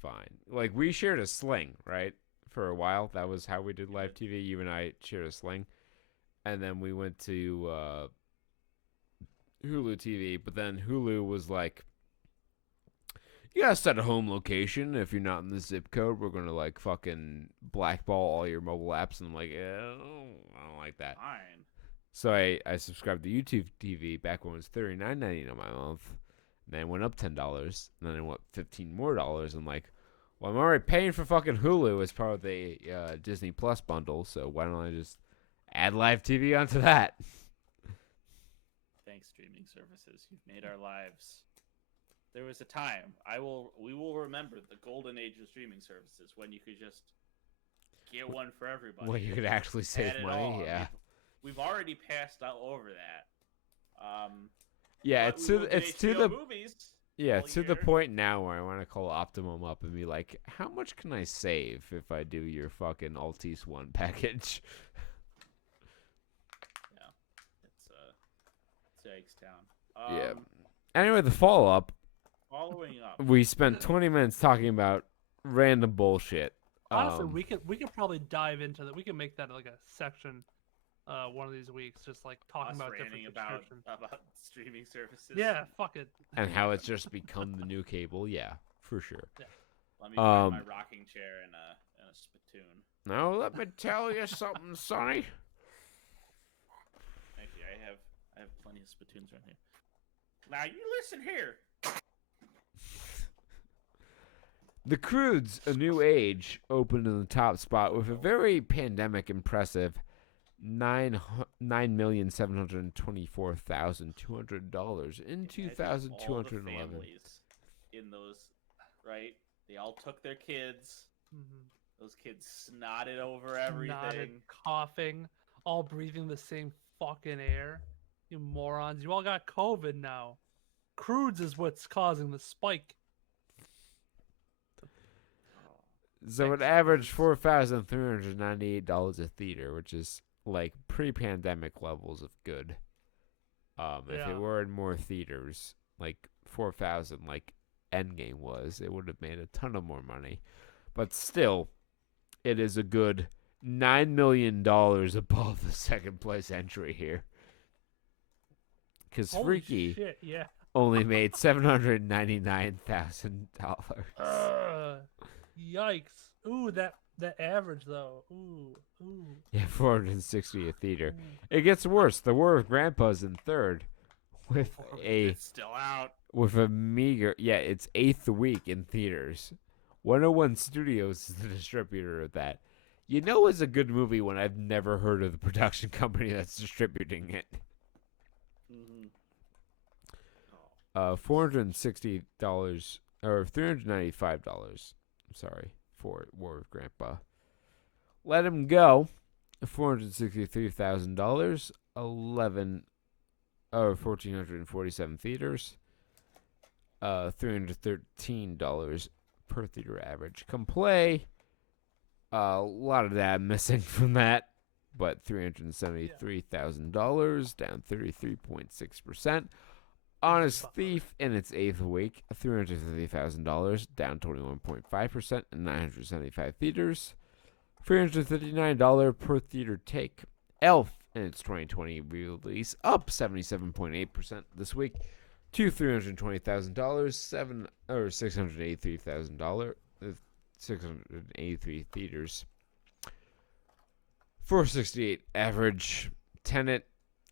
fine. Like, we shared a Sling, right? For a while, that was how we did live TV. You and I shared a Sling, and then we went to Hulu TV. But then Hulu was like, you gotta set a home location. If you're not in the zip code, we're gonna like fucking blackball all your mobile apps. And I'm like, I don't like that. Fine. So I subscribed to YouTube TV back when it was $39.99 a month. And then it went up $10. And then it went $15 more. I'm like, well, I'm already paying for fucking Hulu as part of the Disney Plus bundle. So why don't I just add live TV onto that? Thanks, streaming services. You've made our lives. There was a time we will remember the golden age of streaming services when you could just get one for everybody. When you could actually save money, yeah. We've already passed out over that. Yeah, it's to the movies. Yeah, to the point now where I want to call Optimum up and be like, how much can I save if I do your fucking Altice One package? Yeah, it's Jake's Town. Yeah. Anyway, the follow-up, Following up. we spent 20 minutes talking about random bullshit. Honestly, we could probably dive into that. We can make that like a section, one of these weeks, just like talking Us about ranting different about subscriptions. streaming services. Yeah, fuck it. And how it's just become the new cable. Yeah, for sure. Let me find my rocking chair and a spittoon. Now, let me tell you something, Sonny. Actually, I have plenty of spittoons right here. Now you listen here. The Croods, A New Age, opened in the top spot with a very pandemic impressive $9,724,200 in 2,211. All the families in those, right? They all took their kids. Mhm. Those kids snotted over everything. Snotted, coughing, all breathing the same fucking air. You morons! You all got COVID now. Crudes is what's causing the spike. So it averaged $4,398 a theater, which is like pre-pandemic levels of good. If Yeah. it were in more theaters, like 4,000, like Endgame was, it would have made a ton of more money. But still, it is a good $9 million above the second place entry here. Because Holy Freaky shit! Yeah. only made $799,000. Yikes! Ooh, that average though. Ooh. Yeah, 460 a theater. Ooh. It gets worse. The War of Grandpa's in third, with It's still out. a meager. Yeah, it's 8th week in theaters. 101 Studios is the distributor of that. You know, it's a good movie when I've never heard of the production company that's distributing it. Mm-hmm. $460 or $395. Sorry, for War of Grandpa. Let Him Go, $463,000, 1,447 theaters, $313 per theater average. Come Play, a lot of that missing from that, but $373,000, down 33.6%. Honest Thief in its 8th week, $350,000, down 21.5%, and 975 theaters. $359 per theater take. Elf in its 2020 release, up 77.8% this week to $320,000, $683,000, 683 theaters. 468 average. Tenet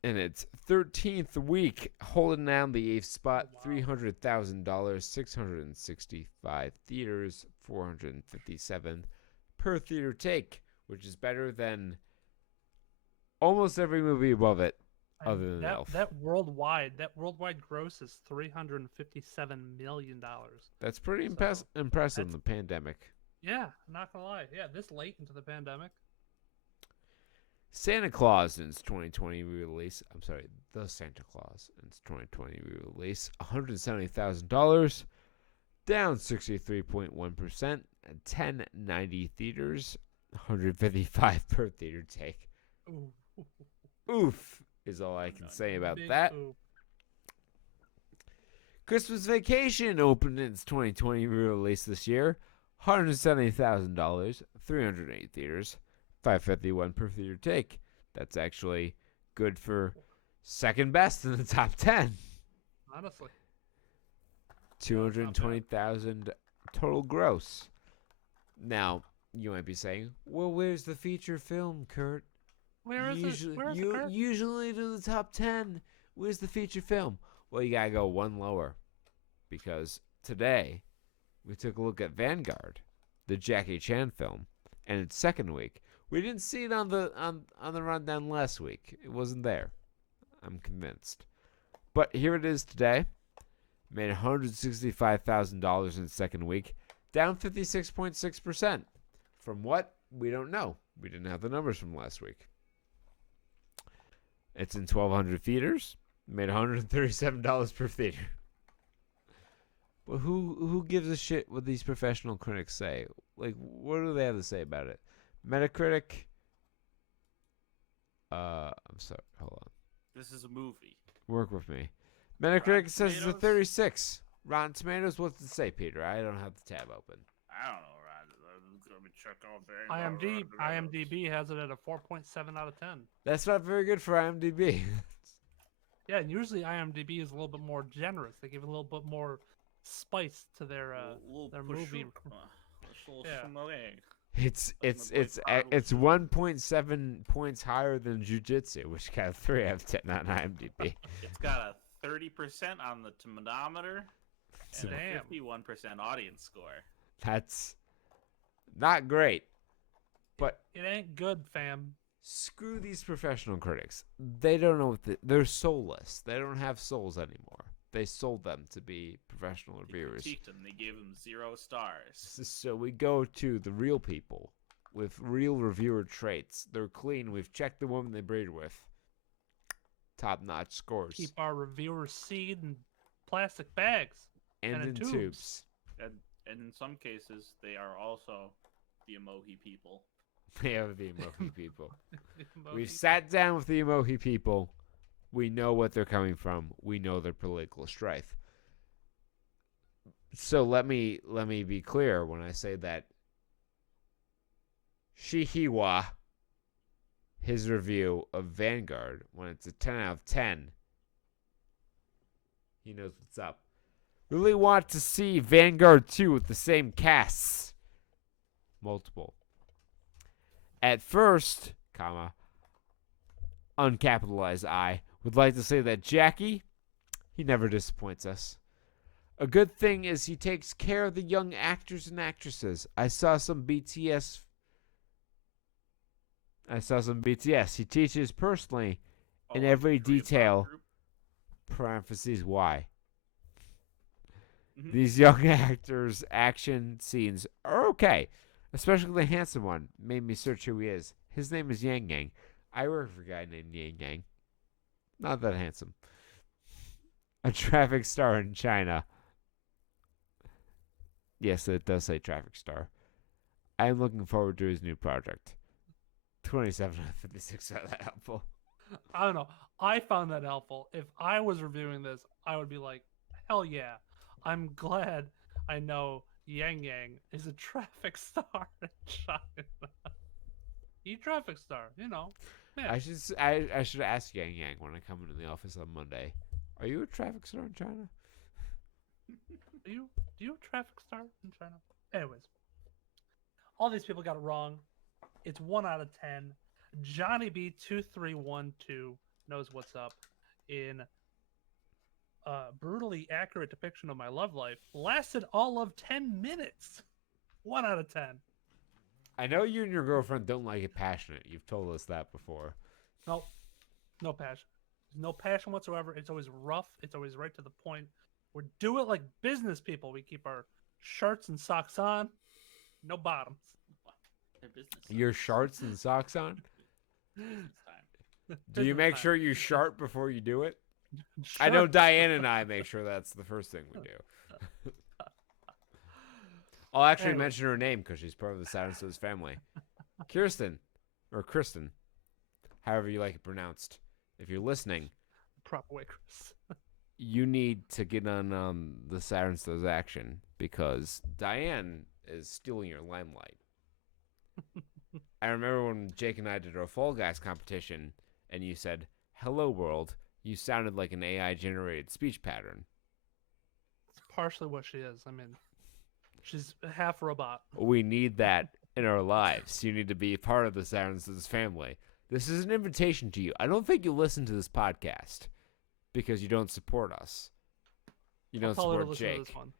in its 13th week, holding down the 8th spot, $300,000, 665 theaters, 457 per theater take, which is better than almost every movie above it, other than Elf. That worldwide gross is $357 million. That's pretty impressive in the pandemic. Yeah, I'm not gonna lie. Yeah, this late into the pandemic. Santa Claus in its 2020 release. I'm sorry, The Santa Claus in its 2020 release. $170,000, down 63.1%. 1090 theaters, 155 per theater take. Ooh. Oof is all I can say about Big that. oof. Christmas Vacation opened in its 2020 release this year. $170,000, 308 theaters, $551 per theater take. That's actually good for second best in the top 10. Honestly. $220,000 total gross. Now, you might be saying, well, where's the feature film, Kurt? Where is it? Where is it, Kurt? Usually to the top 10. Where's the feature film? Well, you gotta go one lower. Because today, we took a look at Vanguard, the Jackie Chan film, and its second week. We didn't see it on the rundown last week. It wasn't there. I'm convinced. But here it is today. Made $165,000 in its second week, down 56.6%. From what? We don't know. We didn't have the numbers from last week. It's in 1,200 theaters. Made $137 per theater. But who gives a shit what these professional critics say? Like, what do they have to say about it? Metacritic. I'm sorry. Hold on. This is a movie. Work with me. Metacritic says it's a Tomatoes? 36. Rotten Tomatoes, what's it say, Peter? I don't have the tab open. I don't know, Rod. Let me check out there. IMDb has it at a 4.7 out of 10. That's not very good for IMDb. Yeah, and usually IMDb is a little bit more generous. They give a little bit more spice to their movie. Yeah. It's That's my boy Todd it's Wilson. 1.7 points higher than Jiu-Jitsu, which got a 3 out of 10 on IMDb. It's got a 30% on the tomadometer and Damn. a 51% audience score. That's not great. But It ain't good, fam. screw these professional critics. They don't know they're soulless. They don't have souls anymore. They sold them to be professional They reviewers. critiqued them. They gave them 0 stars. So we go to the real people with real reviewer traits. They're clean. We've checked the woman they breed with. Top-notch scores. Keep our reviewers seed in plastic bags. and in in tubes. tubes. And in some cases, they are also the emoji people. We have the Emoji people. We've Emoji. sat down with the Emoji people. We know what they're coming from. We know their political strife. So let me be clear when I say that Shihiwa, his review of Vanguard, when it's a 10 out of 10, he knows what's up. Really want to see Vanguard 2 with the same casts. Multiple. At first, comma, uncapitalized I, would like to say that Jackie, he never disappoints us. A good thing is he takes care of the young actors and actresses. I saw some BTS. He teaches personally in like every the Korean pop detail. group. Parentheses, why? Mhm. These young actors' action scenes are okay. Especially the handsome one made me search who he is. His name is Yang Yang. I work for a guy named Yang Yang. Not that handsome. A traffic star in China. Yes, it does say traffic star. I am looking forward to his new project. 27 out of 56 are that helpful. I don't know. I found that helpful. If I was reviewing this, I would be like, hell yeah. I'm glad I know Yang Yang is a traffic star in China. He traffic star, you know. Yeah. I should ask Yang Yang when I come into the office on Monday. Are you a traffic star in China? Do you have traffic star in China? Anyways, all these people got it wrong. It's 1 out of 10. Johnny B2312 knows what's up in brutally accurate depiction of my love life. Lasted all of 10 minutes. 1 out of 10. I know you and your girlfriend don't like it passionate. You've told us that before. Nope. No passion. There's no passion whatsoever. It's always rough. It's always right to the point. We do it like business people. We keep our shirts and socks on. No bottoms. Their business. Your sharts and socks on? Business time. Do you Business make time. sure you shart before you do it? I know Shirt. Diane and I make sure that's the first thing we do. I'll actually Anyway. mention her name because she's part of the Saturnstuds family. Kirsten, or Kristen, however you like it pronounced. If you're listening, Proper way, Chris. you need to get on the Saturnstuds action because Diane is stealing your limelight. I remember when Jake and I did our Fall Guys competition and you said, "Hello world," you sounded like an AI generated speech pattern. It's partially what she is. I mean, she's half robot. We need that in our lives. You need to be a part of the Saturnstuds family. This is an invitation to you. I don't think you listen to this podcast because you don't support us. You don't I'll tell her to support listen to Jake. this one.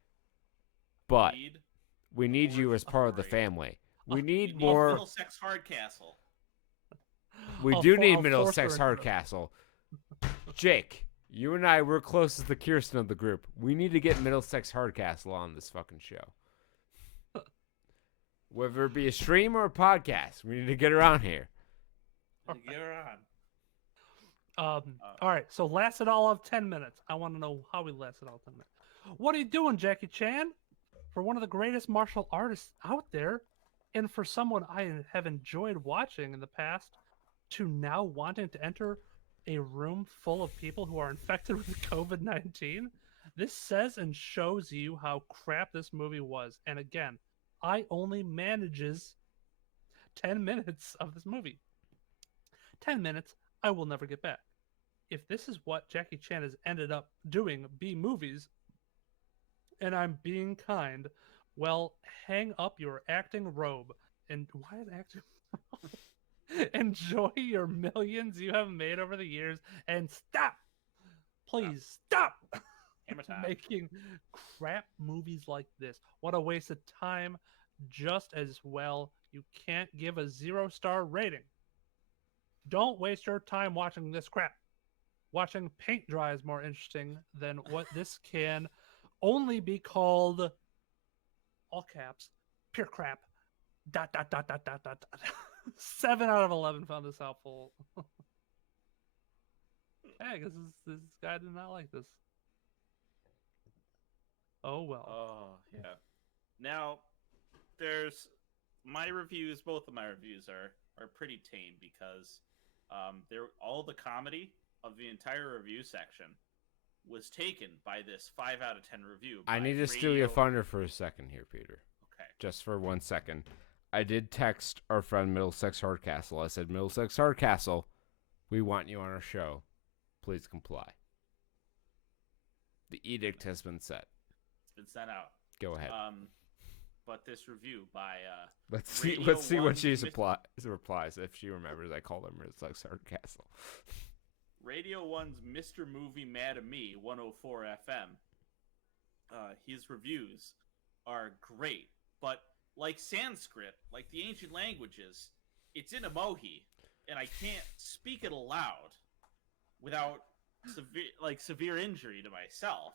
But Need we need you more as part of the support. family. We We need need more. Middlesex Hardcastle. We I'll do for- need I'll force Middlesex her into it. Hardcastle. Jake, you and I, we're closest to Kirsten of the group. We need to get Middlesex Hardcastle on this fucking show. Whether it be a stream or a podcast, we need to get her on here. Get her on. All right, so lasted all of 10 minutes. I want to know how we lasted all 10 minutes. What are you doing, Jackie Chan? For one of the greatest martial artists out there, and for someone I have enjoyed watching in the past, to now wanting to enter a room full of people who are infected with COVID-19. This says and shows you how crap this movie was. And again, I only manages 10 minutes of this movie. 10 minutes I will never get back. If this is what Jackie Chan has ended up doing, B movies, and I'm being kind, well, hang up your acting robe. And why is acting robe? Enjoy your millions you have made over the years and stop. Please stop Hammer time. making crap movies like this. What a waste of time. Just as well, you can't give a 0-star rating. Don't waste your time watching this crap. Watching paint dry is more interesting than what this can only be called, all caps, pure crap. ... 7 out of 11 found this helpful. Hey, I guess this guy did not like this. Oh well. Oh yeah. Now, there's my reviews. Both of my reviews are pretty tame because they're all the comedy of the entire review section was taken by this 5 out of 10 review. I need to steal your thunder for a second here, Peter. Okay. Just for 1 second. I did text our friend Middlesex Hardcastle. I said, Middlesex Hardcastle, we want you on our show. Please comply. The edict has been set. It's been sent out. Go ahead. But this review by Let's see Radio what she 1 replies if she remembers. I called her Middlesex Hardcastle. Radio 1's Mr. Movie Mad at Me 104 FM. His reviews are great, but like Sanskrit, like the ancient languages, it's in emoji, and I can't speak it aloud without severe injury to myself.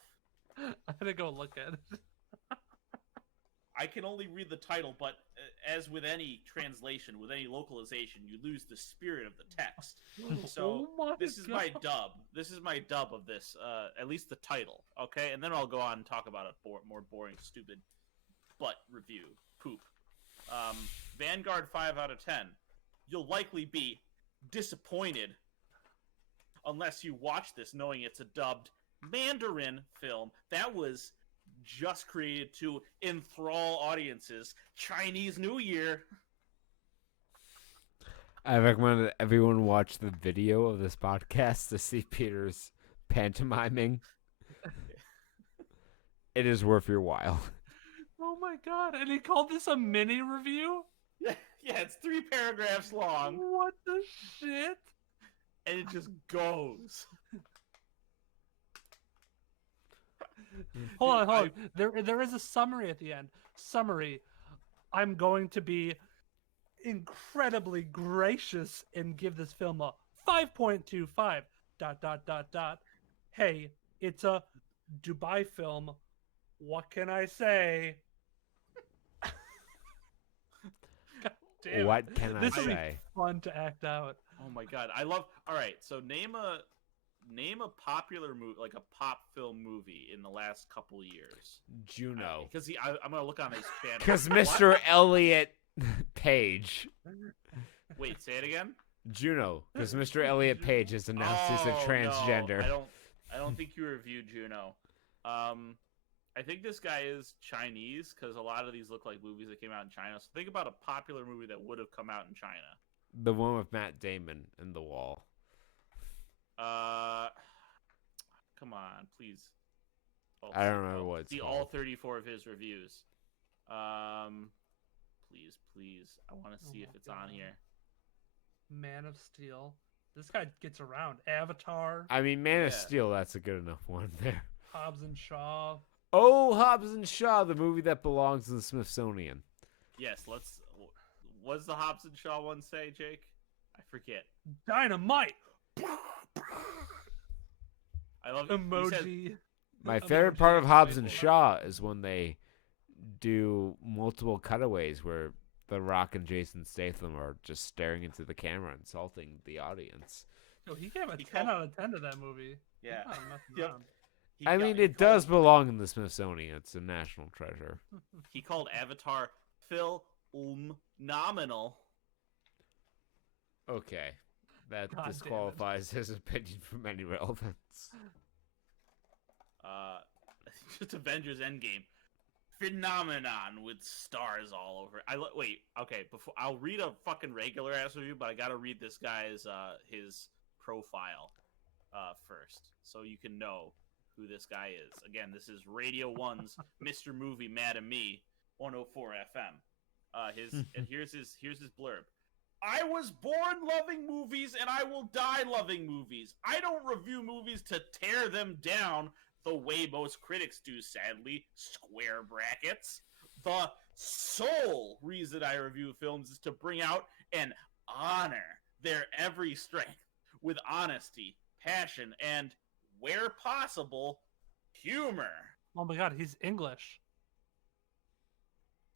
I'm gonna go look at it. I can only read the title, but as with any translation, with any localization, you lose the spirit of the text. So this is my dub. This is my dub of this, at least the title, okay? And then I'll go on and talk about a more boring, stupid butt review. Poop. Vanguard 5 out of 10. You'll likely be disappointed unless you watch this knowing it's a dubbed Mandarin film that was just created to enthrall audiences. Chinese New Year. I recommend that everyone watch the video of this podcast to see Peter's pantomiming. It is worth your while. Oh my god! And he called this a mini review? Yeah, it's 3 paragraphs long. What the shit? And it just goes. Hold on. There is a summary at the end. Summary. I'm going to be incredibly gracious and give this film a 5.25. ... Hey, it's a Dubai film. What can I say? God damn. What can I This will be say? fun to act out. Oh my god, I love. All right, so name a popular movie, like a pop film movie in the last couple years. Juno. Because I'm gonna look on his channel. Because Mr. Elliot Page. Wait, say it again. Juno. Because Mr. Elliot Page has announced he's a transgender. No, I don't think you reviewed Juno. I think this guy is Chinese because a lot of these look like movies that came out in China. So think about a popular movie that would have come out in China. The one with Matt Damon in the wall. Come on, please. I don't remember what it's see called. all 34 of his reviews. Please. I want to see if it's on here. Man of Steel. This guy gets around. Avatar. I mean, Man of Steel, that's a good enough one there. Hobbs and Shaw. Oh, Hobbs and Shaw, the movie that belongs to the Smithsonian. Yes, what does the Hobbs and Shaw one say, Jake? I forget. Dynamite. I love Emoji. My favorite part of Hobbs and Shaw is when they do multiple cutaways where The Rock and Jason Statham are just staring into the camera, insulting the audience. Oh, he gave a 10 out of 10 to that movie. Yeah. Yep. I mean, it does belong in the Smithsonian. It's a national treasure. He called Avatar phenomenal. Okay. That God damn it. disqualifies his opinion from any relevance. Just Avengers Endgame. Phenomenon with stars all over. Wait, okay, before I'll read a fucking regular ass review, but I gotta read this guy's his profile first, so you can know who this guy is. Again, this is Radio 1's Mr. Movie Mad at Me, 104 FM. And here's his blurb. I was born loving movies and I will die loving movies. I don't review movies to tear them down the way most critics do, sadly. Square brackets. The sole reason I review films is to bring out and honor their every strength with honesty, passion, and, where possible, humor. Oh my god, he's English.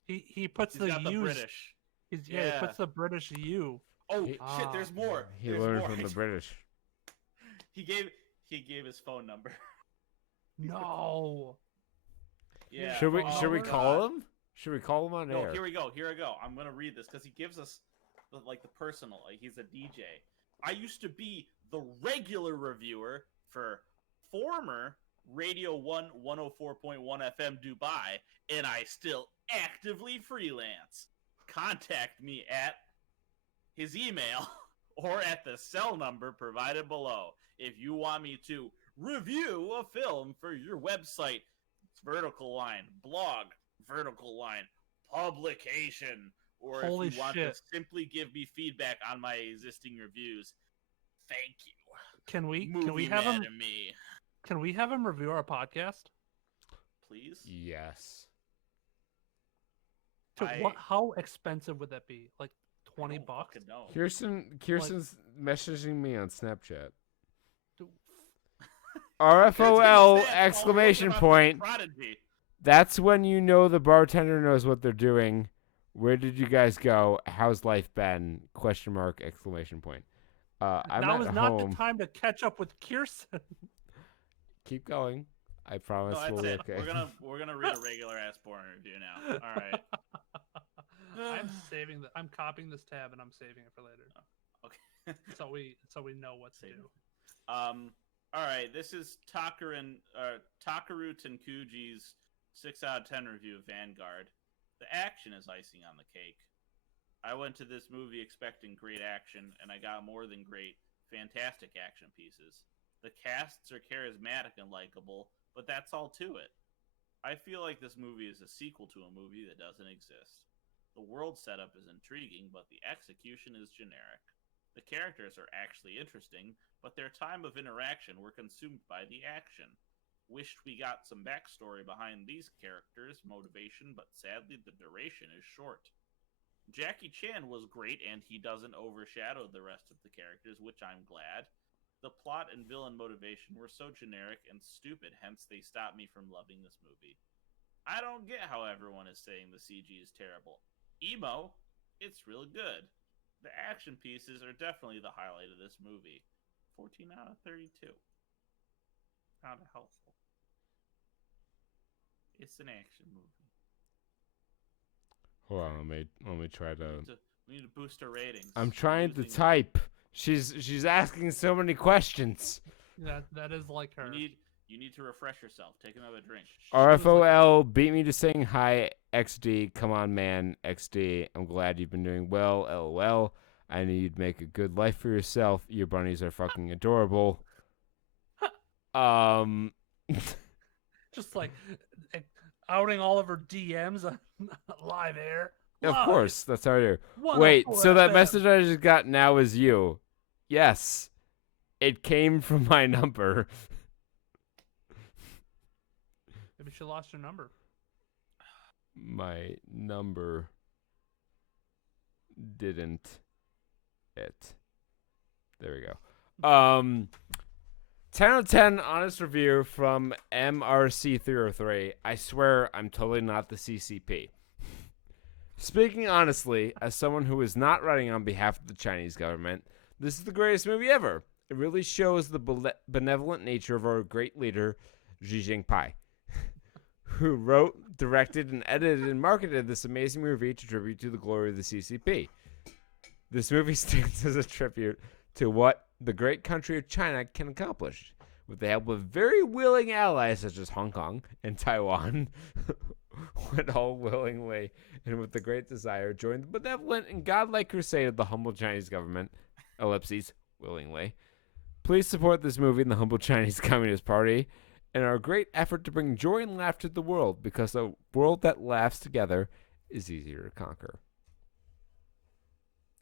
He puts He's the got the U's. British. He Yeah. puts the British U. Oh He- shit! There's more. He There's learned more. from the British. He gave his phone number. No. Yeah. Should we Oh, call God. him? Should we call him on No, air? here we go. I'm gonna read this because he gives us the personal. Like, he's a DJ. I used to be the regular reviewer for former Radio 1 104.1 FM Dubai, and I still actively freelance. Contact me at his email or at the cell number provided below if you want me to review a film for your website, vertical line, blog, vertical line, publication, or Holy if you want shit. to simply give me feedback on my existing reviews. Thank you. Can we Movie have Man him? and me, Can we have him review our podcast? please. Yes. How expensive would that be? Like I $20? don't fucking know. Kirsten's messaging me on Snapchat. Dude, RFOL That's exclamation about point. Prodigy. That's when you know the bartender knows what they're doing. Where did you guys go? How's life been? Question mark exclamation point. I'm now at is not home. the time to catch up with Kirsten. Keep going. I promise No, that's we'll be it. okay. We're gonna read a regular ass porn review now. All right. I'm copying this tab and I'm saving it for later. Okay. So we know what to Save do. All right. This is Takaru Tenkuji's 6 out of 10 review of Vanguard. The action is icing on the cake. I went to this movie expecting great action, and I got more than great, fantastic action pieces. The casts are charismatic and likable, but that's all to it. I feel like this movie is a sequel to a movie that doesn't exist. The world setup is intriguing, but the execution is generic. The characters are actually interesting, but their time of interaction were consumed by the action. Wished we got some backstory behind these characters' motivation, but sadly the duration is short. Jackie Chan was great, and he doesn't overshadow the rest of the characters, which I'm glad. The plot and villain motivation were so generic and stupid, hence they stopped me from loving this movie. I don't get how everyone is saying the CG is terrible. Emo, it's really good. The action pieces are definitely the highlight of this movie. 14 out of 32. Kind of helpful. It's an action movie. Hold on, let me try to. We need to boost our ratings. I'm trying to Using- type. She's asking so many questions. That is like her. You need to refresh yourself. Take another drink. RFOL beat me to saying hi. XD, come on, man. XD, I'm glad you've been doing well. LOL. I knew you'd make a good life for yourself. Your bunnies are fucking adorable. Just like outing all of her DMs on live air. Of Live. course, that's how I do. 104 Wait, so that FM. message I just got now is you. Yes. It came from my number. Maybe she lost her number. My number didn't it. There we go. 10 out of 10 honest review from MRC303. I swear I'm totally not the CCP. Speaking honestly, as someone who is not writing on behalf of the Chinese government, this is the greatest movie ever. It really shows the benevolent nature of our great leader, Xi Jinping, who wrote, directed, and edited and marketed this amazing movie to tribute to the glory of the CCP. This movie stands as a tribute to what the great country of China can accomplish. With the help of very willing allies such as Hong Kong and Taiwan, went all willingly and with the great desire joined the benevolent and godlike crusade of the humble Chinese government, ellipses, willingly. Please support this movie and the humble Chinese Communist Party in our great effort to bring joy and laughter to the world, because a world that laughs together is easier to conquer.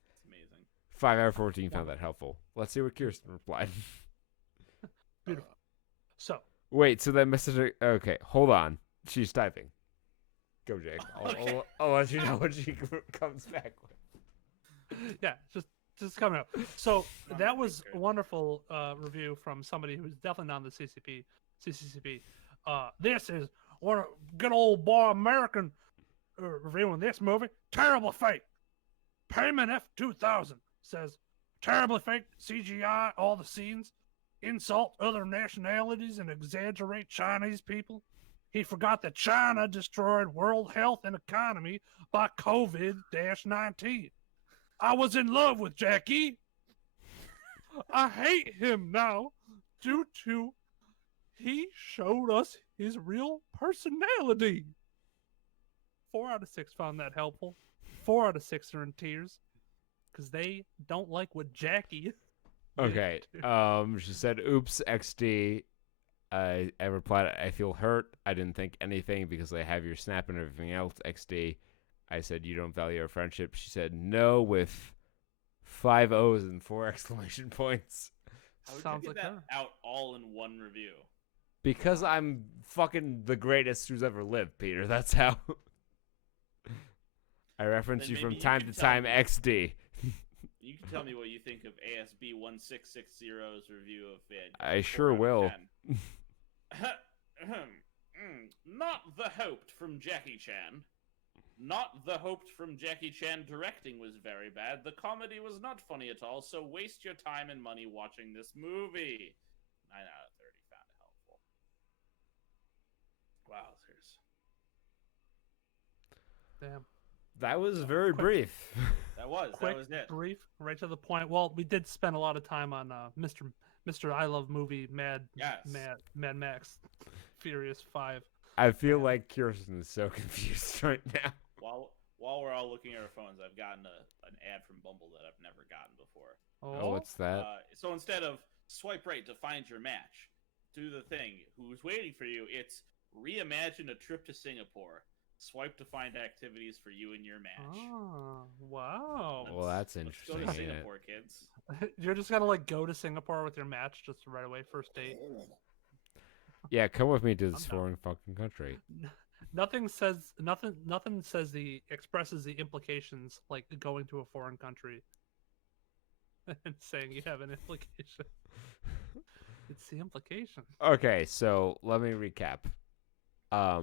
It's amazing. 5 out of 14 found that helpful. Let's see what Kirsten replied. Beautiful. So, Wait, so that message... Okay, hold on. She's typing. Go, Jake. I'll let you know what she comes back with. yeah, just coming up. So that was a wonderful review from somebody who's definitely not on the CCCP. This is one of good old boy American reviewing this movie. Terrible fake. Payment F2000 says terribly fake CGI all the scenes, insult other nationalities and exaggerate Chinese people. He forgot that China destroyed world health and economy by COVID-19. I was in love with Jackie. I hate him now due to he showed us his real personality. 4 out of 6 found that helpful. 4 out of 6 are in tears because they don't like what Jackie did. Okay. She said, oops, XD. I replied, I feel hurt. I didn't think anything because I have your snap and everything else, XD. I said, you don't value our friendship. She said, no, with 5 O's and 4 exclamation points. How would Sounds you like get that her. out all in one review? Because I'm fucking the greatest who's ever lived, Peter. That's how. I reference Then you from maybe you time can to tell time, me. XD. You can tell me what you think of ASB 1660's review of it. I sure will. Not the hoped from Jackie Chan. Not the hoped from Jackie Chan directing was very bad. The comedy was not funny at all, so waste your time and money watching this movie. 9 out of 30 found it helpful. Wowzers. Damn. That was very Quick. brief. That was it. Brief, right to the point. Well, we did spend a lot of time on Mr. I Love Movie Mad Max Furious 5. I feel like Kirsten is so confused right now. While we're all looking at our phones, I've gotten an ad from Bumble that I've never gotten before. Oh, what's that? So instead of swipe right to find your match, do the thing. Who's waiting for you? It's reimagine a trip to Singapore. Swipe to find activities for you and your match. Oh, wow. Well, that's Let's interesting. go to ain't it? Singapore, kids. You're just gonna like go to Singapore with your match just right away, first date. Yeah, come with me to this I'm down. foreign fucking country. Nothing expresses the implications like going to a foreign country and saying you have an implication. It's the implication. Okay, so let me recap.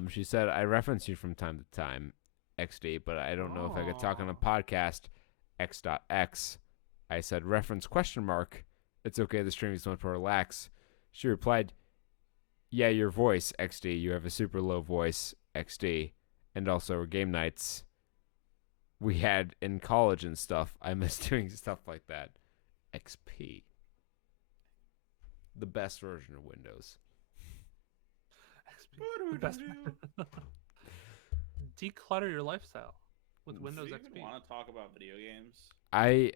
She said, I reference you from time to time, XD, but I don't know if I could talk on a podcast, X.X. I said, reference question mark. It's okay, the stream is meant to relax. She replied, yeah, your voice, XD. You have a super low voice, XD. And also game nights we had in college and stuff. I miss doing stuff like that. XP. The best version of Windows. Best- Declutter your lifestyle with Do Windows you XP. even want to talk about video games? I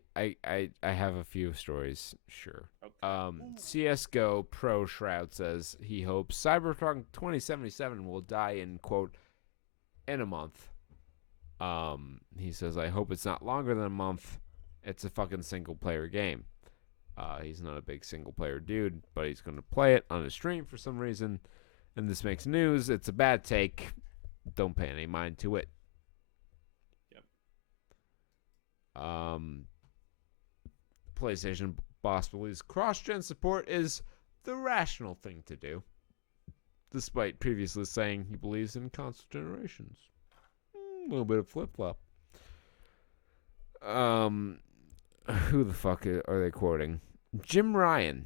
have a few stories, sure. Okay. CSGO Pro Shroud says he hopes Cyberpunk 2077 will die in, quote, in a month. He says, I hope it's not longer than a month. It's a fucking single-player game. He's not a big single-player dude, but he's going to play it on his stream for some reason. And this makes news. It's a bad take. Don't pay any mind to it. Yep. PlayStation boss believes cross-gen support is the rational thing to do, despite previously saying he believes in console generations. A little bit of flip-flop. Who the fuck are they quoting? Jim Ryan,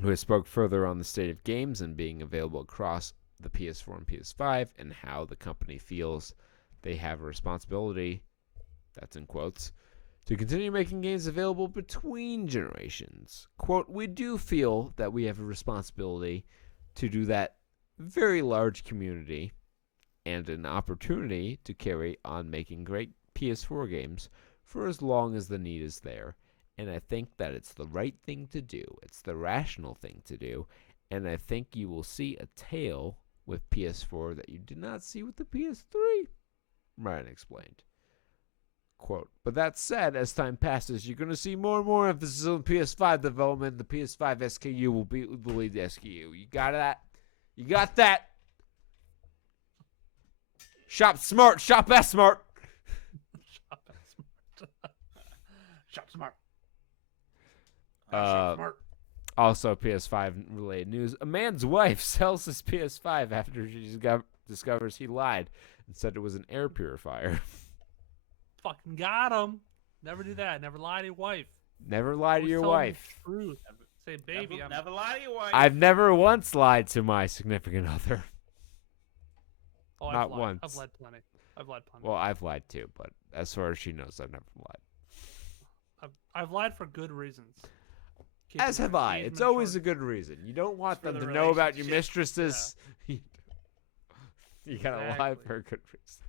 who has spoke further on the state of games and being available across the PS4 and PS5 and how the company feels they have a responsibility, that's in quotes, to continue making games available between generations. Quote, we do feel that we have a responsibility to do that very large community and an opportunity to carry on making great PS4 games for as long as the need is there. And I think that it's the right thing to do. It's the rational thing to do. And I think you will see a tale with PS4 that you did not see with the PS3, Ryan explained. Quote, but that said, as time passes, you're going to see more and more emphasis on PS5 development. The PS5 SKU will be the lead SKU. You got that? You got that? Shop smart. Shop S smart. Shop smart. Shop smart. Uh, Shop smart. Also, PS5 related news. A man's wife sells his PS5 after she discovers he lied and said it was an air purifier. Fucking got him. Never do that. Never lie to your wife. Never lie to Always your tell them wife. the truth. Say, baby, Never lie to your wife. I've never once lied to my significant other. Oh, Not I've lied. once. I've lied plenty. I've lied plenty. Well, I've lied too, but as far as she knows, I've never lied. I've lied for good reasons. As have I. It's always a good reason. You don't want them to know about your mistresses. You gotta lie for a good reason.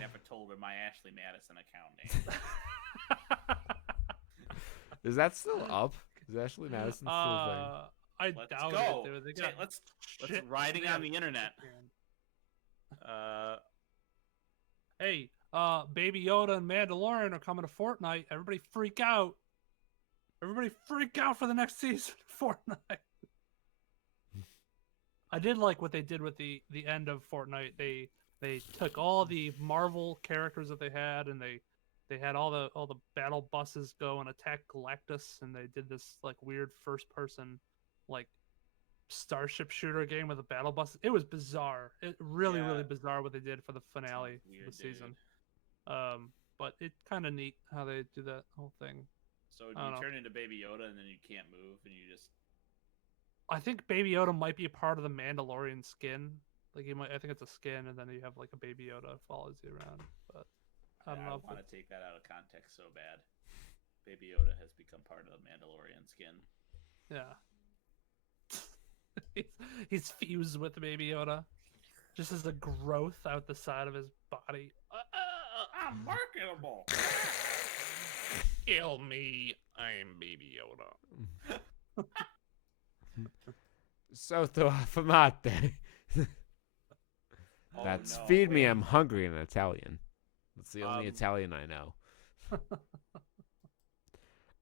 Never told her my Ashley Madison account name. Is that still up? Is Ashley Madison still a thing? I Let's doubt go. it. They got Let's shit riding on the internet. Hey, Baby Yoda and Mandalorian are coming to Fortnite. Everybody freak out. Everybody freak out for the next season of Fortnite. I did like what they did with the end of Fortnite. They took all the Marvel characters that they had, and they had all the battle buses go and attack Galactus, and they did this like weird first person like starship shooter game with a battle bus. It was bizarre. It really bizarre what they did for the finale Weird, of the season. dude. But it's kind of neat how they do that whole thing. So do you turn into Baby Yoda and then you can't move and you just... I think Baby Yoda might be a part of the Mandalorian skin. Like I think it's a skin, and then you have like a Baby Yoda follows you around. But I don't know. I want to take that out of context so bad. Baby Yoda has become part of the Mandalorian skin. Yeah. he's fused with Baby Yoda. Just as a growth out the side of his body. I'm marketable. Kill me, I'm Baby Yoda. Sotto affamate. That's feed me, I'm hungry in Italian. That's the only Italian I know.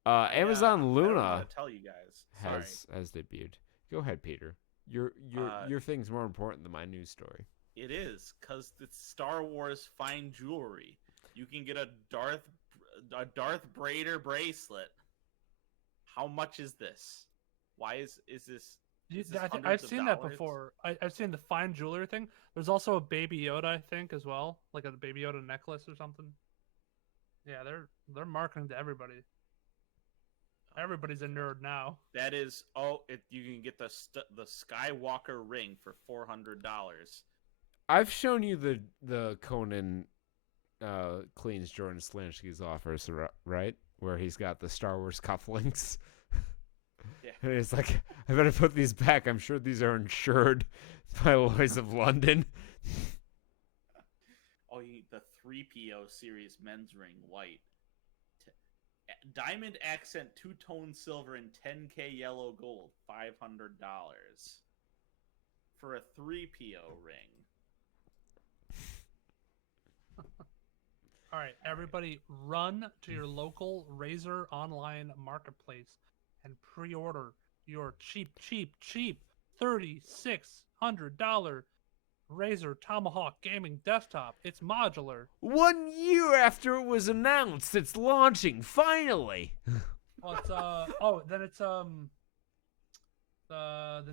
Amazon Luna tell you guys. has debuted. Go ahead, Peter. Your thing's more important than my news story. It is, because it's Star Wars fine jewelry. You can get a Darth Vader bracelet. How much is this? Why is this? I've seen that before. I've seen the fine jewelry thing. There's also a Baby Yoda, I think, as well, like a Baby Yoda necklace or something. Yeah, they're marketing to everybody. Everybody's a nerd now. That is, you can get the Skywalker ring for $400. I've shown you the Conan cleans Jordan Slansky's offers, right? Where he's got the Star Wars cufflinks. Yeah. And he's like, I better put these back. I'm sure these are insured by Lloyd's of London. Oh, the 3PO series men's ring, white. Diamond accent, two-tone silver, and 10K yellow gold, $500. For a 3PO ring. All right, everybody, run to your local Razer online marketplace and pre-order your cheap $3,600 Razer Tomahawk gaming desktop. It's modular. 1 year after it was announced, it's launching finally. Well, it's then it's the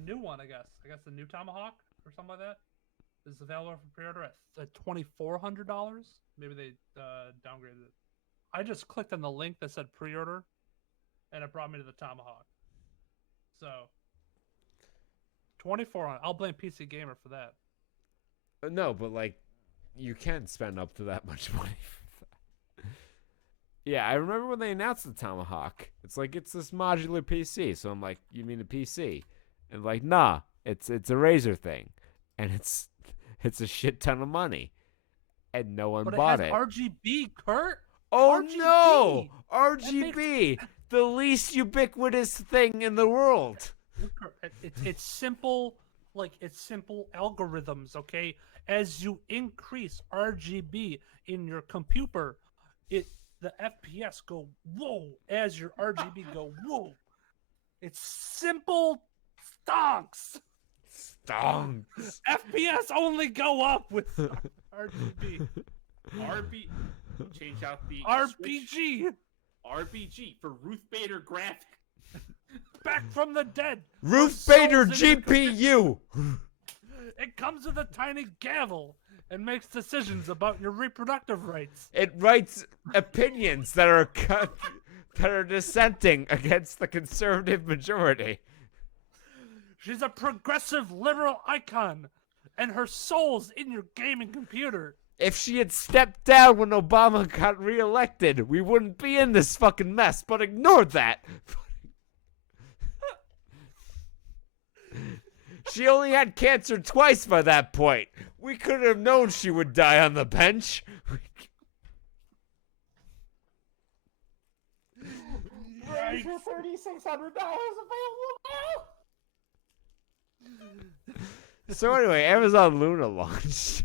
new one, I guess. The new Tomahawk or something like that is available for pre-order at $2,400. Maybe they downgraded it. I just clicked on the link that said pre-order, and it brought me to the Tomahawk. So $2,400. I'll blame PC Gamer for that. No, but like, you can spend up to that much money for that. Yeah, I remember when they announced the Tomahawk. It's like it's this modular PC. So I'm like, you mean a PC? And like, nah, it's a Razer thing, and it's a shit ton of money, and no one But it bought has it. RGB, Kurt. Oh RGB. no, That makes- RGB, the least ubiquitous thing in the world. It's simple, like it's simple algorithms. Okay, as you increase RGB in your computer, the FPS go whoa as your RGB go whoa. It's simple stonks. Stonks. FPS only go up with RGB. Change out the RPG. switch. RBG for Ruth Bader graphic. Back from the dead. Ruth Our Bader souls in your GPU. It comes with a tiny gavel and makes decisions about your reproductive rights. It writes opinions that are dissenting against the conservative majority. She's a progressive liberal icon, and her soul's in your gaming computer. If she had stepped down when Obama got reelected, we wouldn't be in this fucking mess, but ignore that. She only had cancer twice by that point. We could have known she would die on the bench. Right. For $3,600 available now. So anyway, Amazon Luna launched.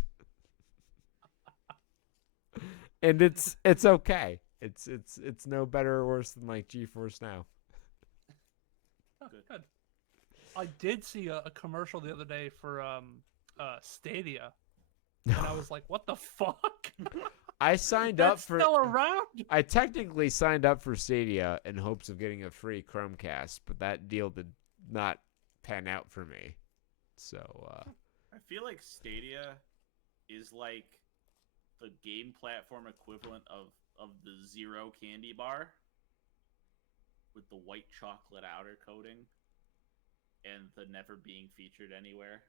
And it's okay. It's no better or worse than like GeForce Now. Oh, good. I did see a commercial the other day for Stadia, and I was like, "What the fuck?" I signed up That's for. still around. I technically signed up for Stadia in hopes of getting a free Chromecast, but that deal did not pan out for me. So I feel like Stadia is like the game platform equivalent of the Zero candy bar with the white chocolate outer coating and the never being featured anywhere.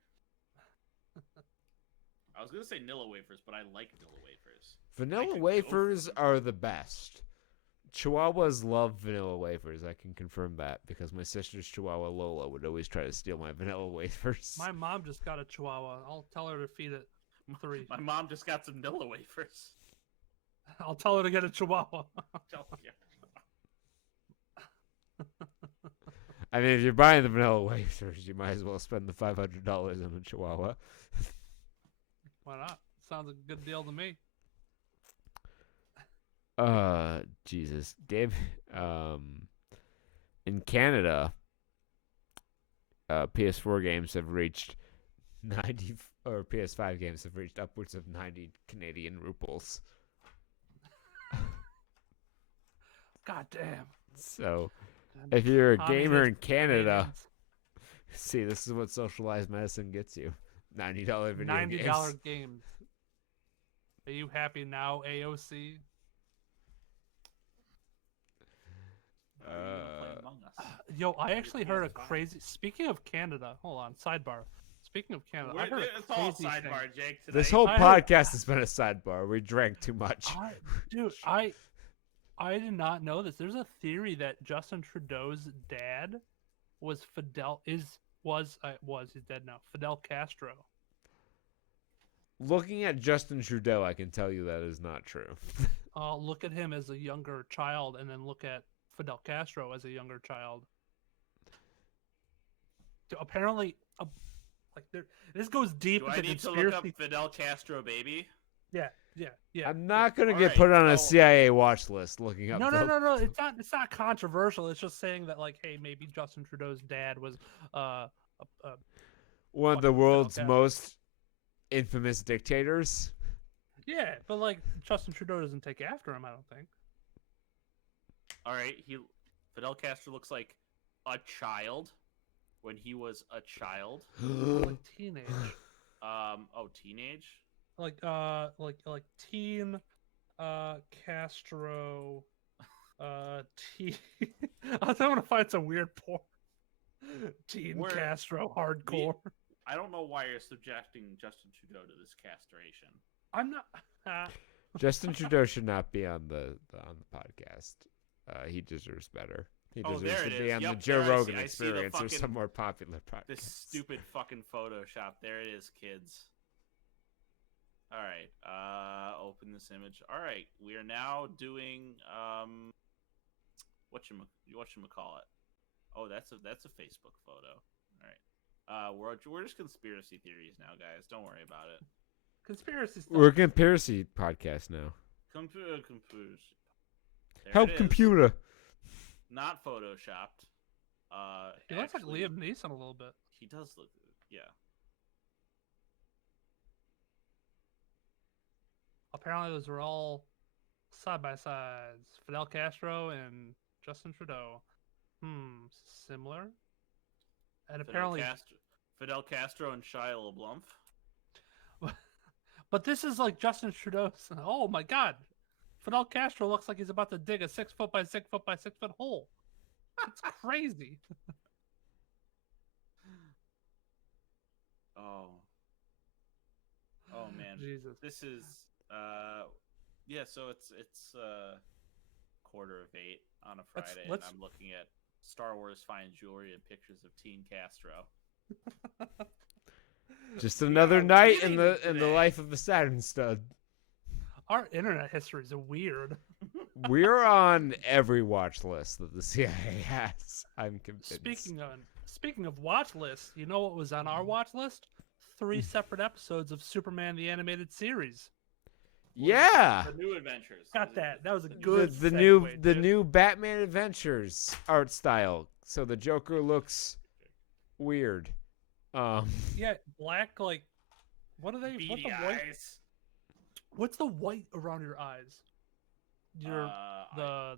I was gonna say Nilla wafers, but I like Nilla wafers. vanilla could go wafers for them. are the best. Chihuahuas love vanilla wafers. I can confirm that because my sister's Chihuahua Lola would always try to steal my vanilla wafers. My mom just got a Chihuahua. I'll tell her to feed it 3. My mom just got some Nilla wafers. I'll tell her to get a Chihuahua. Yeah. I mean, if you're buying the vanilla wafers, you might as well spend the $500 on a Chihuahua. Why not? Sounds like a good deal to me. Jesus, Dave. In Canada, PS4 games have reached 90, or PS5 games have reached upwards of 90 Canadian rupees. God damn. So, if you're a Communist gamer in Canada, Canadians. see, this is what socialized medicine gets you: $90 video $90 games. games. Are you happy now, AOC? Are you gonna play Among Us? Yo, I actually heard a PS5. crazy. Speaking of Canada, hold on, sidebar. Speaking of Canada, I Wait, heard it's a all crazy thing. sidebar, Jake. Today. This whole I heard- podcast has been a sidebar. We drank too much. Dude, I did not know this. There's a theory that Justin Trudeau's dad was he's dead now. Fidel Castro. Looking at Justin Trudeau, I can tell you that is not true. Look at him as a younger child, and then look at Fidel Castro as a younger child. Apparently, this goes deep Do I into need to conspiracy. look up Fidel Castro, baby? Yeah. I'm not gonna All get right, put on a so- CIA watch list looking up. No. It's not controversial. It's just saying that, like, hey, maybe Justin Trudeau's dad was one of the fucking world's Fidel most infamous dictators. yeah, but like Justin Trudeau doesn't take after him, I don't think. All right, Fidel Castro looks like a child when he was a child. Like teenage. Teenage. Like teen Castro teen I was gonna find some weird porn. Teen Where- Castro hardcore. I don't know why you're subjecting Justin Trudeau to this castration. I'm not Justin Trudeau should not be on the podcast. He deserves better. He Oh, deserves there to it be is. on the Yep, Joe there I see- Rogan I see the Experience or fucking- some more popular podcast. This stupid fucking Photoshop. There it is, kids. All right. Open this image. All right. We are now doing whatchamacallit. Oh, that's a Facebook photo. All right. We're just conspiracy theories now, guys. Don't worry about it. Conspiracy stuff. We're a conspiracy podcast now. Computers. There Help it is. computer. Not photoshopped. He looks like Actually, Liam Neeson a little bit. He does look. Yeah. Apparently, those were all side by sides. Fidel Castro and Justin Trudeau. Similar. And apparently, Fidel Castro and Shia LaBeouf. but this is like Justin Trudeau's. Oh my God, Fidel Castro looks like he's about to dig a 6 foot by 6 foot by 6 foot hole. It's crazy. Oh man. Jesus. This is yeah, so it's 8:15 on a Friday, let's- and I'm looking at Star Wars fine jewelry and pictures of Teen Castro. Just another night in the today. life of the Saturn stud. Our internet history is weird. We're on every watch list that the CIA has. I'm convinced. Speaking of watch lists, you know what was on our watch list? 3 separate episodes of Superman the Animated Series. Yeah. The New Adventures. Got that. That was a The, good the segue, dude. new Batman Adventures art style. So the Joker looks weird. Yeah, black, like, what are they? What Beady the white? eyes. What's the white around your eyes? Your the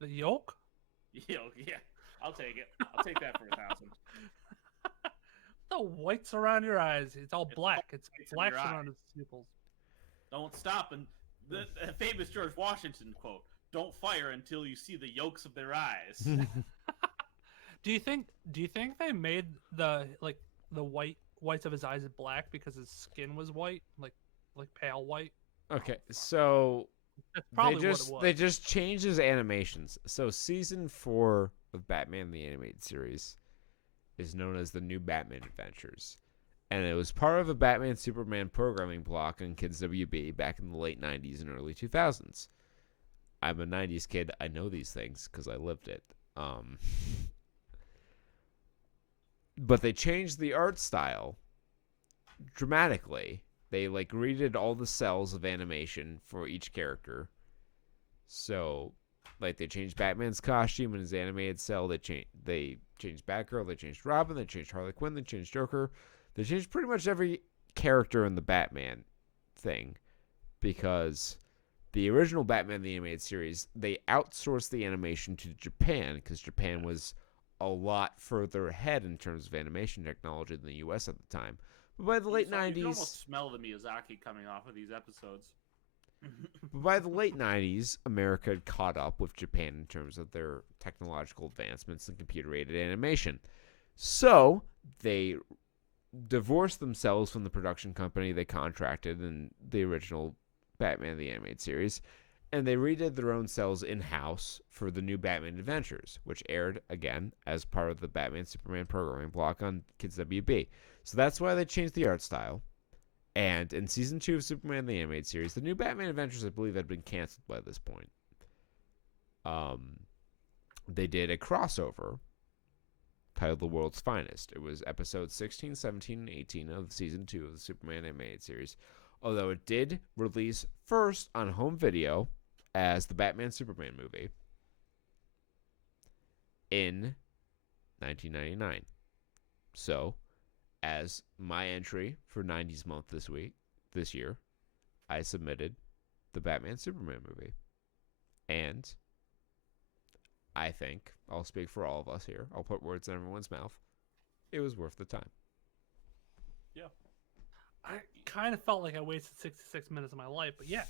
yolk? Yeah, I'll take it. I'll take that for 1,000. The whites around your eyes. It's all It's black. all It's whites in black your around eye. his pupils. Don't stop. And the famous George Washington quote: "Don't fire until you see the yolks of their eyes." Do you think they made the whites of his eyes black because his skin was white, like pale white? Okay, so That's probably they what it was. just changed his animations. So season 4 of Batman the Animated Series is known as the New Batman Adventures. And it was part of a Batman Superman programming block on Kids WB back in the late 90s and early 2000s. I'm a 90s kid. I know these things because I lived it. But they changed the art style dramatically. They redid all the cells of animation for each character. So, they changed Batman's costume in his animated cell. They changed Batgirl. They changed Robin. They changed Harley Quinn. They changed Joker. They changed pretty much every character in the Batman thing, because the original Batman the Animated Series, they outsourced the animation to Japan because Japan was a lot further ahead in terms of animation technology than the U.S. at the time. But by the late You can 90s, almost smell the Miyazaki coming off of these episodes. America had caught up with Japan in terms of their technological advancements in computer-aided animation. So they divorced themselves from the production company they contracted in the original Batman the Animated Series, and they redid their own cells in-house for the New Batman Adventures, which aired, again, as part of the Batman Superman programming block on Kids WB. So that's why they changed the art style. And in Season 2 of Superman the Animated Series, the New Batman Adventures, I believe, had been canceled by this point. They did a crossover titled The World's Finest. It was episodes 16, 17, and 18 of Season 2 of the Superman Animated Series. Although it did release first on home video as the Batman Superman movie in 1999. So, as my entry for 90s month this year, I submitted the Batman Superman movie. And I think, I'll speak for all of us here, I'll put words in everyone's mouth, it was worth the time. Yeah. I kind of felt like I wasted 66 minutes of my life, but yeah.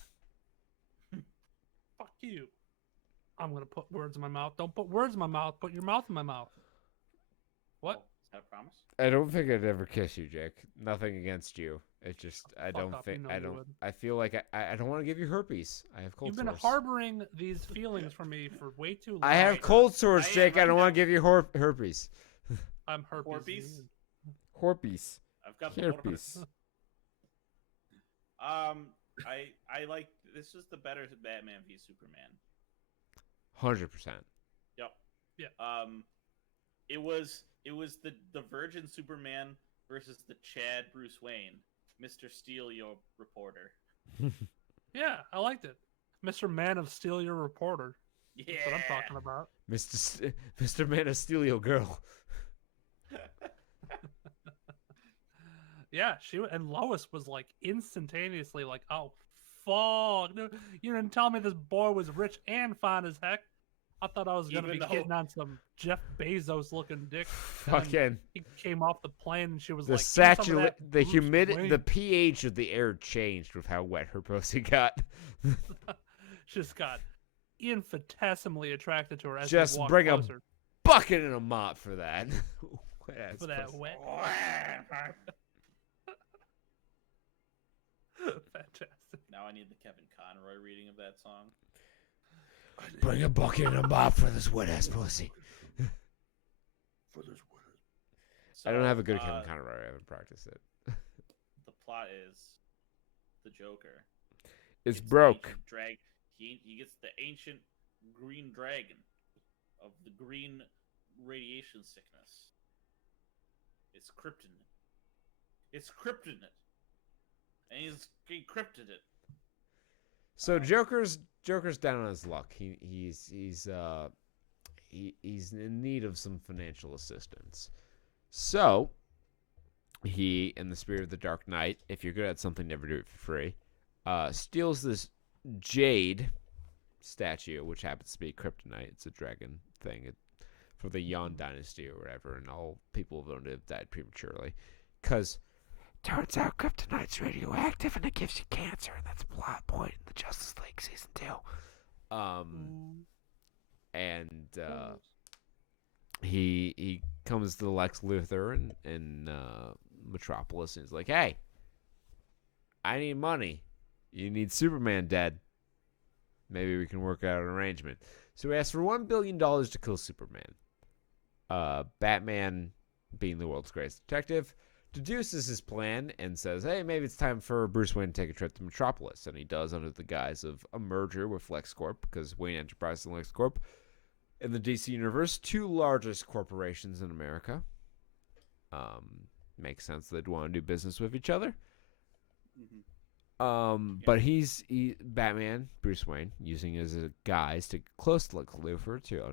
Fuck you. I'm going to put words in my mouth. Don't put words in my mouth. Put your mouth in my mouth. What? Oh, is that a promise? I don't think I'd ever kiss you, Jake. Nothing against you. It's just I Fuck don't off, think you know I you don't. would. I feel like I don't want to give you herpes. I have cold You've been sores. harboring these feelings for me for way too long. I have Right. cold sores, I Jake. I don't want have- to give you herpes. I'm herpes. Corpies? Herpes. I've got Herpes. I like this is the better Batman v Superman. 100%. Yep. Yeah. It was the Virgin Superman versus the Chad Bruce Wayne, Mr. Steele, your reporter. Yeah, I liked it. Mr. Man of Steel, your reporter. Yeah. That's what I'm talking about. Mr. Man of Steel, your girl. Yeah, and Lois was like instantaneously like, oh fuck, no, you didn't tell me this boy was rich and fine as heck. I thought I was gonna Even be though- getting on some Jeff Bezos looking dick. And then Fucking he came off the plane and she was the like, "Give me some of saturate, that the Bruce humidity, Wayne." the pH of the air changed with how wet her pussy got. She just got infinitesimally attracted to her as Just she walked bring a closer Bucket and a mop for that. for that wet. Fantastic. Now I need the Kevin Conroy reading of that song. Bring a bucket and a mop for this wet ass pussy. I don't have a good Kevin Conroy. I haven't practiced it. The plot is the Joker. It's gets the broke. ancient he gets the ancient green dragon of the green radiation sickness. It's kryptonite. It's kryptonite. And he's encrypted it. So Joker's down on his luck. He's in need of some financial assistance. So he, in the spirit of the Dark Knight, if you're good at something, never do it for free, steals this jade statue, which happens to be kryptonite. It's a dragon thing for the Yuan dynasty or whatever, and all people have owned it have died prematurely. Because turns out kryptonite's radioactive and it gives you cancer, and that's a plot point in the Justice League season 2. He comes to Lex Luthor in Metropolis and he's like, "Hey, I need money. You need Superman dead. Maybe we can work out an arrangement." So he asks for $1 billion to kill Superman. Batman, being the world's greatest detective, deduces his plan and says, "Hey, maybe it's time for Bruce Wayne to take a trip to Metropolis." And he does under the guise of a merger with LexCorp, because Wayne Enterprises and LexCorp, in the DC universe, 2 largest corporations in America. Makes sense they'd want to do business with each other. But Batman, Bruce Wayne, using as a guise to close to Lex Luthor to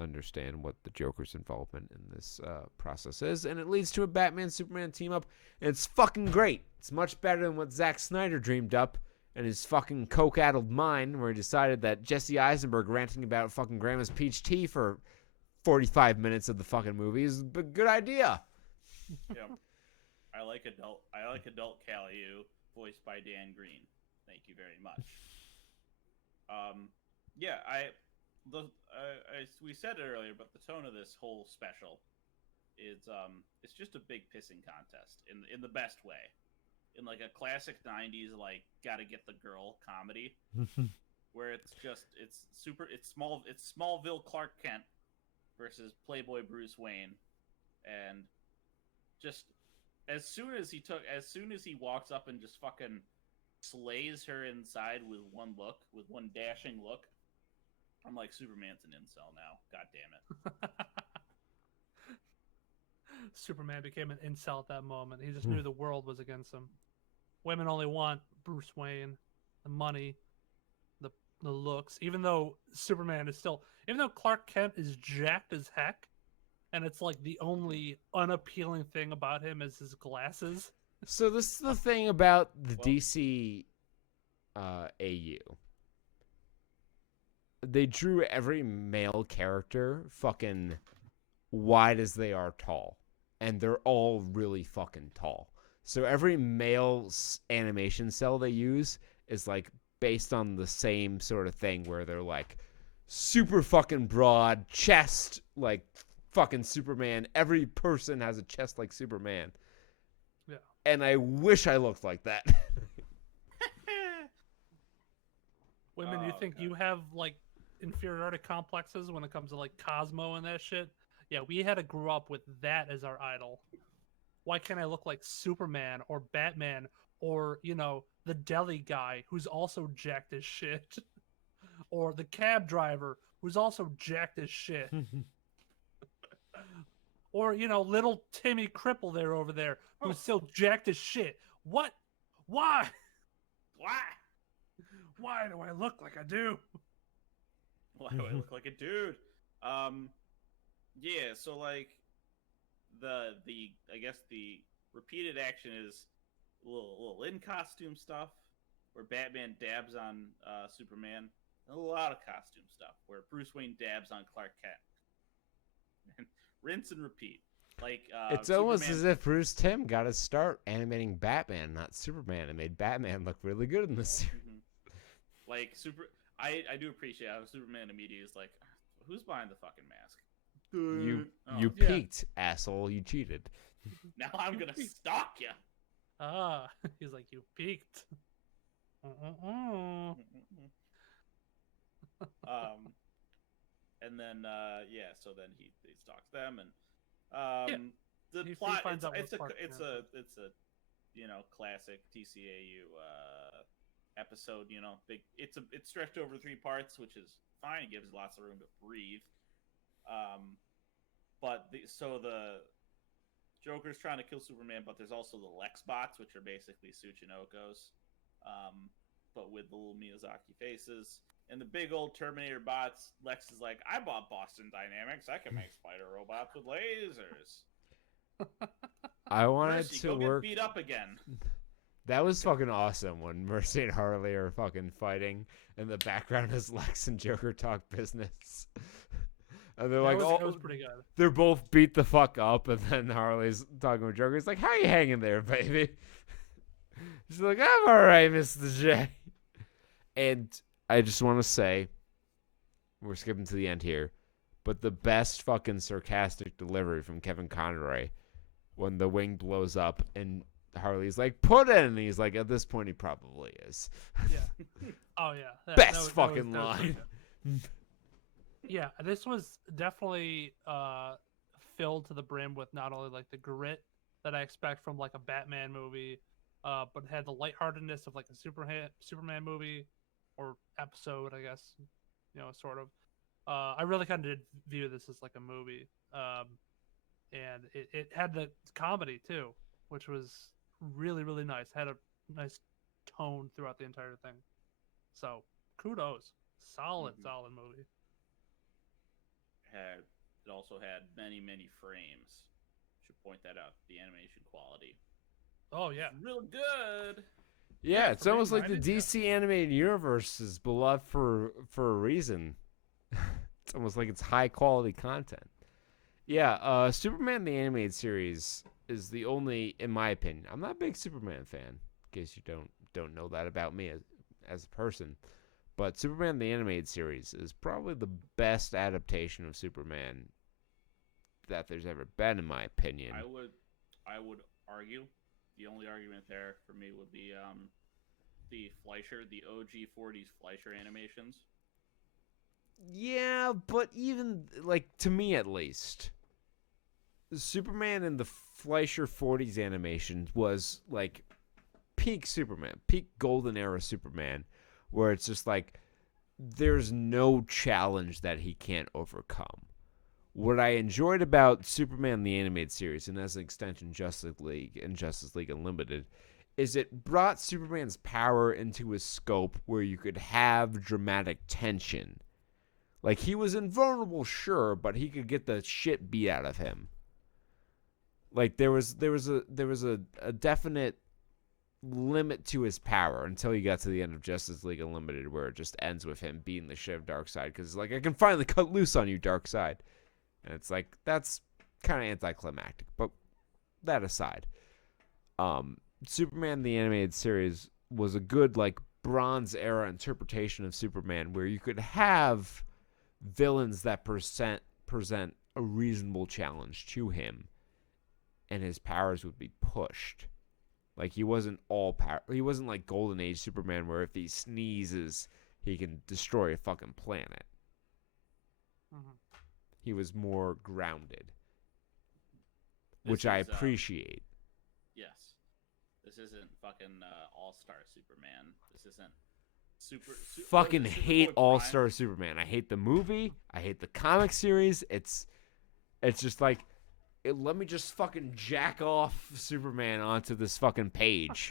understand what the Joker's involvement in this process is, and it leads to a Batman-Superman team-up, and it's fucking great. It's much better than what Zack Snyder dreamed up in his fucking coke-addled mind, where he decided that Jesse Eisenberg ranting about fucking Grandma's peach tea for 45 minutes of the fucking movie is a good idea. Yep. I like adult Caliu, voiced by Dan Green. Thank you very much. We said it earlier, but the tone of this whole special is it's just a big pissing contest in the best way. In like a classic 90s like gotta get the girl comedy where it's Smallville Clark Kent versus Playboy Bruce Wayne, and just as soon as he walks up and just fucking slays her inside with one dashing look, I'm like, Superman's an incel now. God damn it. Superman became an incel at that moment. He just knew the world was against him. Women only want Bruce Wayne, the money, the looks. Even though Clark Kent is jacked as heck, and it's like the only unappealing thing about him is his glasses. So this is the thing about the DC AU. They drew every male character fucking wide as they are tall. And they're all really fucking tall. So every male animation cell they use is like based on the same sort of thing, where they're like super fucking broad chest, like fucking Superman. Every person has a chest like Superman. Yeah. And I wish I looked like that. Women, you think God. you have like inferiority complexes when it comes to like Cosmo and that shit? Yeah, we had to grow up with that as our idol. Why can't I look like Superman or Batman or, you know, the deli guy who's also jacked as shit? Or the cab driver who's also jacked as shit? Or, you know, little Timmy Cripple there over there who's still jacked as shit. What? Why? Why? Why do I look like I do? Why do I look like a dude? Yeah. So like, the I guess the repeated action is a little in costume stuff where Batman dabs on Superman. And a lot of costume stuff where Bruce Wayne dabs on Clark Kent. And rinse and repeat. Like It's almost as if Bruce Timm got to start animating Batman, not Superman, and made Batman look really good in this series. Like I do appreciate how Superman immediately is like, who's behind the fucking mask? You Oh, yeah. peaked, asshole. You cheated. now I'm gonna stalk you. Ah, he's like, you peaked. And then so then he stalks them, and the He plot finds out it's a what it's part, a it's a classic TCAU episode. Big. It's stretched over 3 parts, which is fine. It gives lots of room to breathe. But the Joker's trying to kill Superman, but there's also the Lex bots, which are basically Tsuchinokos, but with the little Miyazaki faces. And the big old Terminator bots, Lex is like, I bought Boston Dynamics. I can make spider robots with lasers. I wanted Mercy, to go work. get beat up again. That was fucking awesome when Mercy and Harley are fucking fighting, and the background is Lex and Joker talk business. And they're like, that was pretty good. They're both beat the fuck up, and then Harley's talking with Joker. He's like, how you hanging there, baby? She's like, I'm all right, Mr. J. And I just want to say, we're skipping to the end here, but the best fucking sarcastic delivery from Kevin Conroy when the wing blows up and Harley's like, put in, and he's like, at this point, he probably is. Yeah. Oh yeah. Best fucking line. pretty good. Yeah, this was definitely filled to the brim with not only like the grit that I expect from like a Batman movie, but had the lightheartedness of like a Superman movie or episode, I guess, sort of. I really kind of did view this as like a movie, and it had the comedy too, which was really, really nice. Had a nice tone throughout the entire thing. So kudos, solid movie. It also had many frames. Should point that out. The animation quality. Oh yeah, Real good. Yeah, it's for being almost like the 90s, yeah. DC animated universe is beloved for a reason. It's almost like it's high quality content. Yeah, Superman the animated series is the only, in my opinion. I'm not a big Superman fan, in case you don't know that about me as a person. But Superman the animated series is probably the best adaptation of Superman that there's ever been, in my opinion. I would argue. The only argument there for me would be the Fleischer, the OG 40s Fleischer animations. Yeah, but even, like, to me at least, Superman in the Fleischer 40s animation was, like, peak Superman, peak golden era Superman, where it's just like, there's no challenge that he can't overcome. What I enjoyed about Superman the Animated Series, and as an extension Justice League and Justice League Unlimited, is it brought Superman's power into a scope where you could have dramatic tension. Like, he was invulnerable, sure, but he could get the shit beat out of him. Like, there was a definite limit to his power until you got to the end of Justice League Unlimited, where it just ends with him beating the shit of Darkseid, because like, I can finally cut loose on you, Darkseid. And it's like, that's kind of anticlimactic. But that aside, Superman the Animated Series was a good, like, Bronze Era interpretation of Superman, where you could have villains that present a reasonable challenge to him, and his powers would be pushed. Like, he wasn't all power. He wasn't like Golden Age Superman, where if he sneezes, he can destroy a fucking planet. Mhm. He was more grounded, This which I is, appreciate. Yes. This isn't fucking All-Star Superman. This isn't Fucking what is it, hate Superboy All Prime? Star Superman. I hate the movie. I hate the comic series. It's just like, let me just fucking jack off Superman onto this fucking page.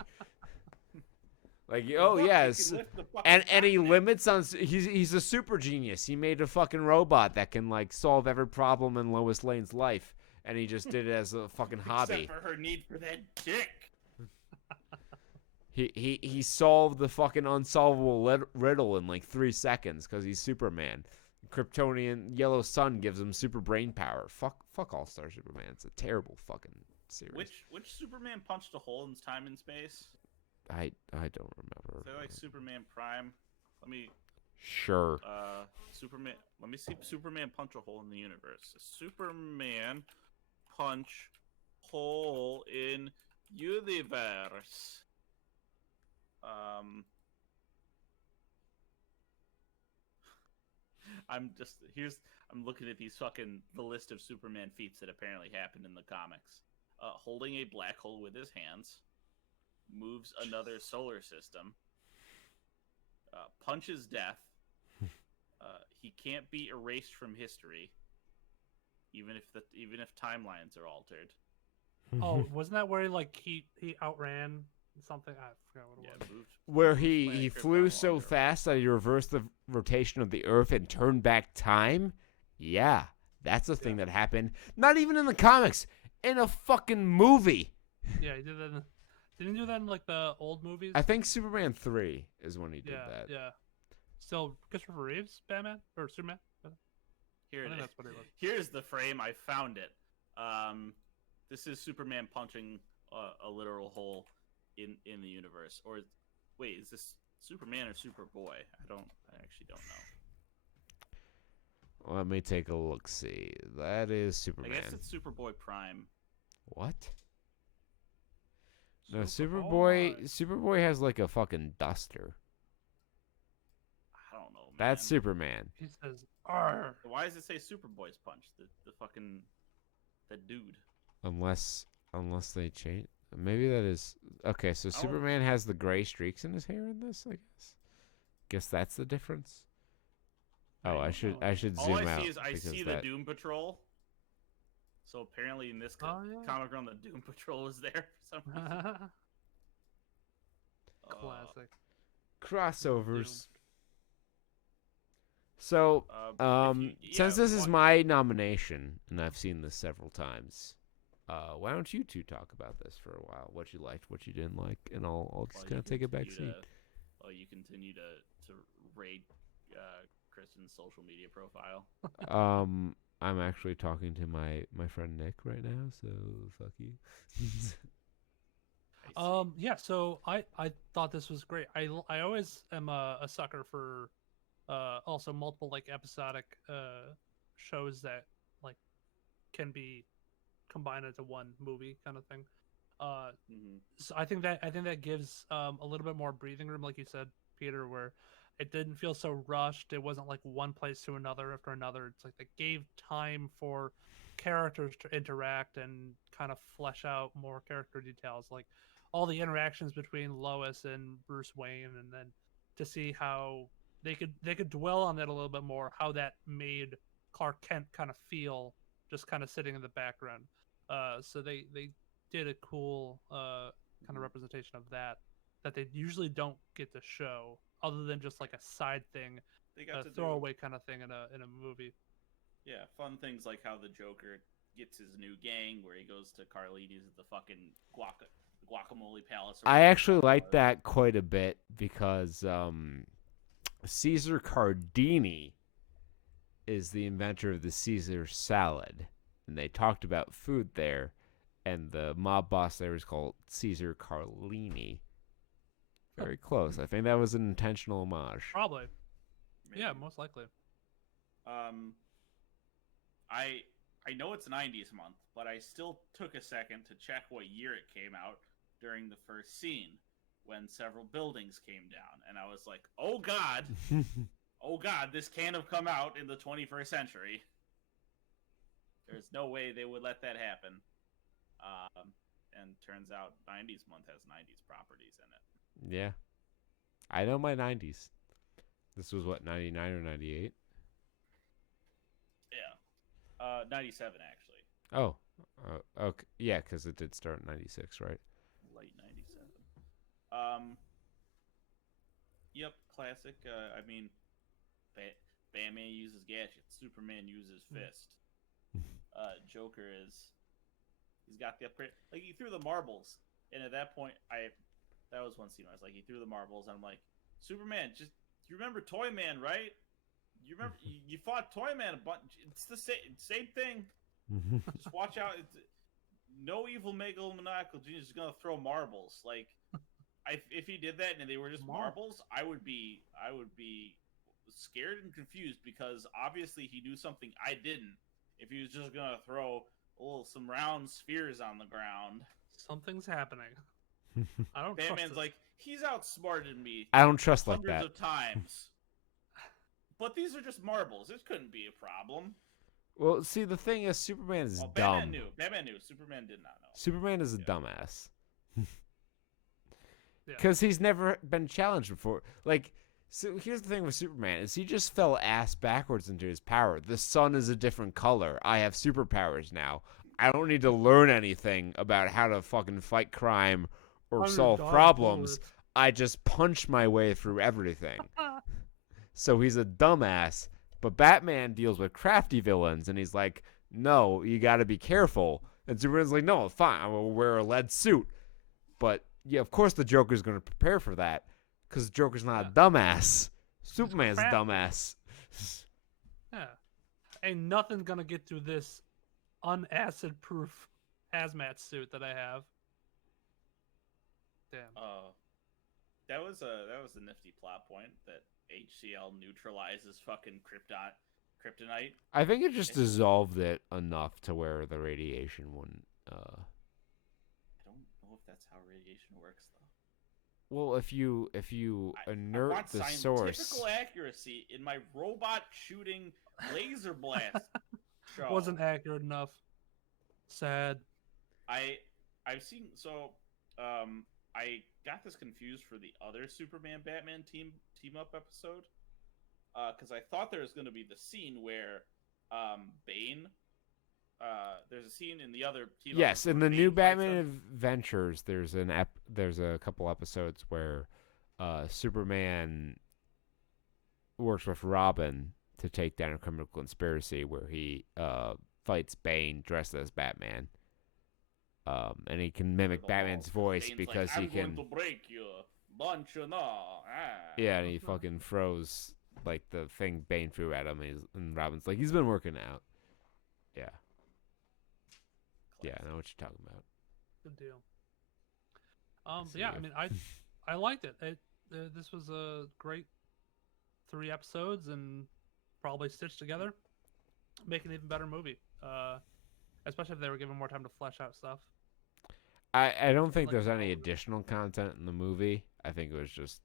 Like, oh Look, yes, he can lift the fucking and he continent. limits on. He's a super genius. He made a fucking robot that can like solve every problem in Lois Lane's life, and he just did it as a fucking hobby. Except for her need for that dick. He solved the fucking unsolvable riddle in like 3 seconds because he's Superman. Kryptonian Yellow Sun gives him super brain power. Fuck All Star Superman. It's a terrible fucking series. Which Superman punched a hole in time and space? I don't remember. Is that like Superman Prime? Let me Sure. Superman. Let me see Superman punch a hole in the universe. Superman punch hole in universe. I'm looking at the list of Superman feats that apparently happened in the comics. Holding a black hole with his hands, moves another solar system, punches death. He can't be erased from history, even if timelines are altered. Oh, wasn't that where he outran something? I forgot what it was. Moved. Where moved he planet flew Krypton so longer. fast that he reversed the rotation of the Earth and turned back time? Yeah, that's a thing that happened. Not even in the comics, in a fucking movie. Yeah, he did that. Didn't he do that in like the old movies? I think Superman 3 is when he did yeah, that. yeah. Still, Christopher Reeves, Batman or Superman? Here I it think is. that's what it was. Here's the frame. I found it. This is Superman punching a literal hole in the universe. Or wait, is this Superman or Superboy? I actually don't know. Let me take a look. See, that is Superman. I guess it's Superboy Prime. What? No, Superboy has like a fucking duster. I don't know, man. That's Superman. He says, "Arr." Why does it say Superboy's punch? The fucking that dude. Unless they change. Maybe that is okay. So I don't- Superman has the gray streaks in his hair in this. I guess that's the difference. Oh, I should All zoom I out. see is I because see that- the Doom Patrol. So apparently in this Oh, yeah. comic run, the Doom Patrol is there for some reason. Classic. crossovers. So, if since this is my nomination, and I've seen this several times, why don't you two talk about this for a while? What you liked, what you didn't like, and I'll just kind of take a back seat. You continue to raid Kristen's social media profile. I'm actually talking to my friend Nick right now, so fuck you. Yeah, so I thought this was great. I always am a sucker for also multiple like episodic shows that like can be combined into one movie kind of thing. So I think that gives a little bit more breathing room, like you said, Peter, where it didn't feel so rushed. It wasn't like one place to another after another. It's like they gave time for characters to interact and kind of flesh out more character details, like all the interactions between Lois and Bruce Wayne, and then to see how they could dwell on that a little bit more, how that made Clark Kent kind of feel just kind of sitting in the background. So they did a cool kind of representation of that they usually don't get to show, other than just like a side thing, They got a to do, throwaway kind of thing in a movie. yeah, fun things like how the Joker gets his new gang, where he goes to Carlini's at the fucking guacamole palace. or I whatever actually it like was. that quite a bit because Caesar Cardini is the inventor of the Caesar salad, and they talked about food there, and the mob boss there was called Caesar Carlini. Very close. I think that was an intentional homage. Probably, Maybe. yeah, most likely. I I know it's 90s month, but I still took a second to check what year it came out during the first scene when several buildings came down, and I was like, "Oh God, oh God, this can't have come out in the 21st century. There's no way they would let that happen." And turns out 90s month has 90s properties in it. Yeah. I know my 90s. This was what, 99 or 98? Yeah. 97 actually. Oh. Okay. Yeah, because it did start in 96, right? Late 97. Yep, classic. I mean, Batman uses gadgets. Superman uses fist. Joker he's got the upgrade. Like, he threw the marbles, and at that point, that was one scene where I was like, he threw the marbles, and I'm like, Superman, you remember Toyman, right? You remember you fought Toyman a bunch. It's the same thing. Just watch out. No evil megalomaniacal genius is gonna throw marbles. Like, if he did that and they were just marbles, I would be scared and confused, because obviously he knew something I didn't. If he was just gonna throw some round spheres on the ground, Something's happening. I don't. Batman's like, he's outsmarted me. I don't trust like hundreds that. of times. But these are just marbles. This couldn't be a problem. Well, see, the thing is, Superman is dumb. Batman knew. Batman knew. Superman did not know. Superman is a dumbass. Because he's never been challenged before. Like, so here's the thing with Superman, is he just fell ass backwards into his power. The sun is a different color. I have superpowers now. I don't need to learn anything about how to fucking fight crime or solve problems. I just punch my way through everything. So he's a dumbass. But Batman deals with crafty villains, and he's like, no, you got to be careful. And Superman's like, no, fine, I will wear a lead suit. But, yeah, of course the Joker's going to prepare for that, because the Joker's not a dumbass. Superman's a dumbass. Yeah. Ain't nothing going to get through this unacid-proof hazmat suit that I have. Damn. That was a nifty plot point, that HCl neutralizes fucking kryptonite. I think it just dissolved it enough to where the radiation wouldn't. I don't know if that's how radiation works, though. Well, if you inert I want the source, scientific accuracy in my robot shooting laser blast show. Wasn't accurate enough. Sad. I've seen I got this confused for the other Superman Batman team up episode, because I thought there was going to be the scene where Bane. There's a scene in the other team. Yes, in the new Batman Adventures, there's a couple episodes where Superman works with Robin to take down a criminal conspiracy, where he fights Bane dressed as Batman. And he can mimic Batman's voice because he can. I'm going to break you, don't you know? Yeah, and he fucking throws like the thing Bane threw at him, and Robin's like, he's been working out. Yeah. Yeah, I know what you're talking about. Good deal. Yeah, I mean, I liked it. This was a great 3 episodes, and probably stitched together, make an even better movie. Especially if they were given more time to flesh out stuff. I don't think there's any additional content in the movie. I think it was just,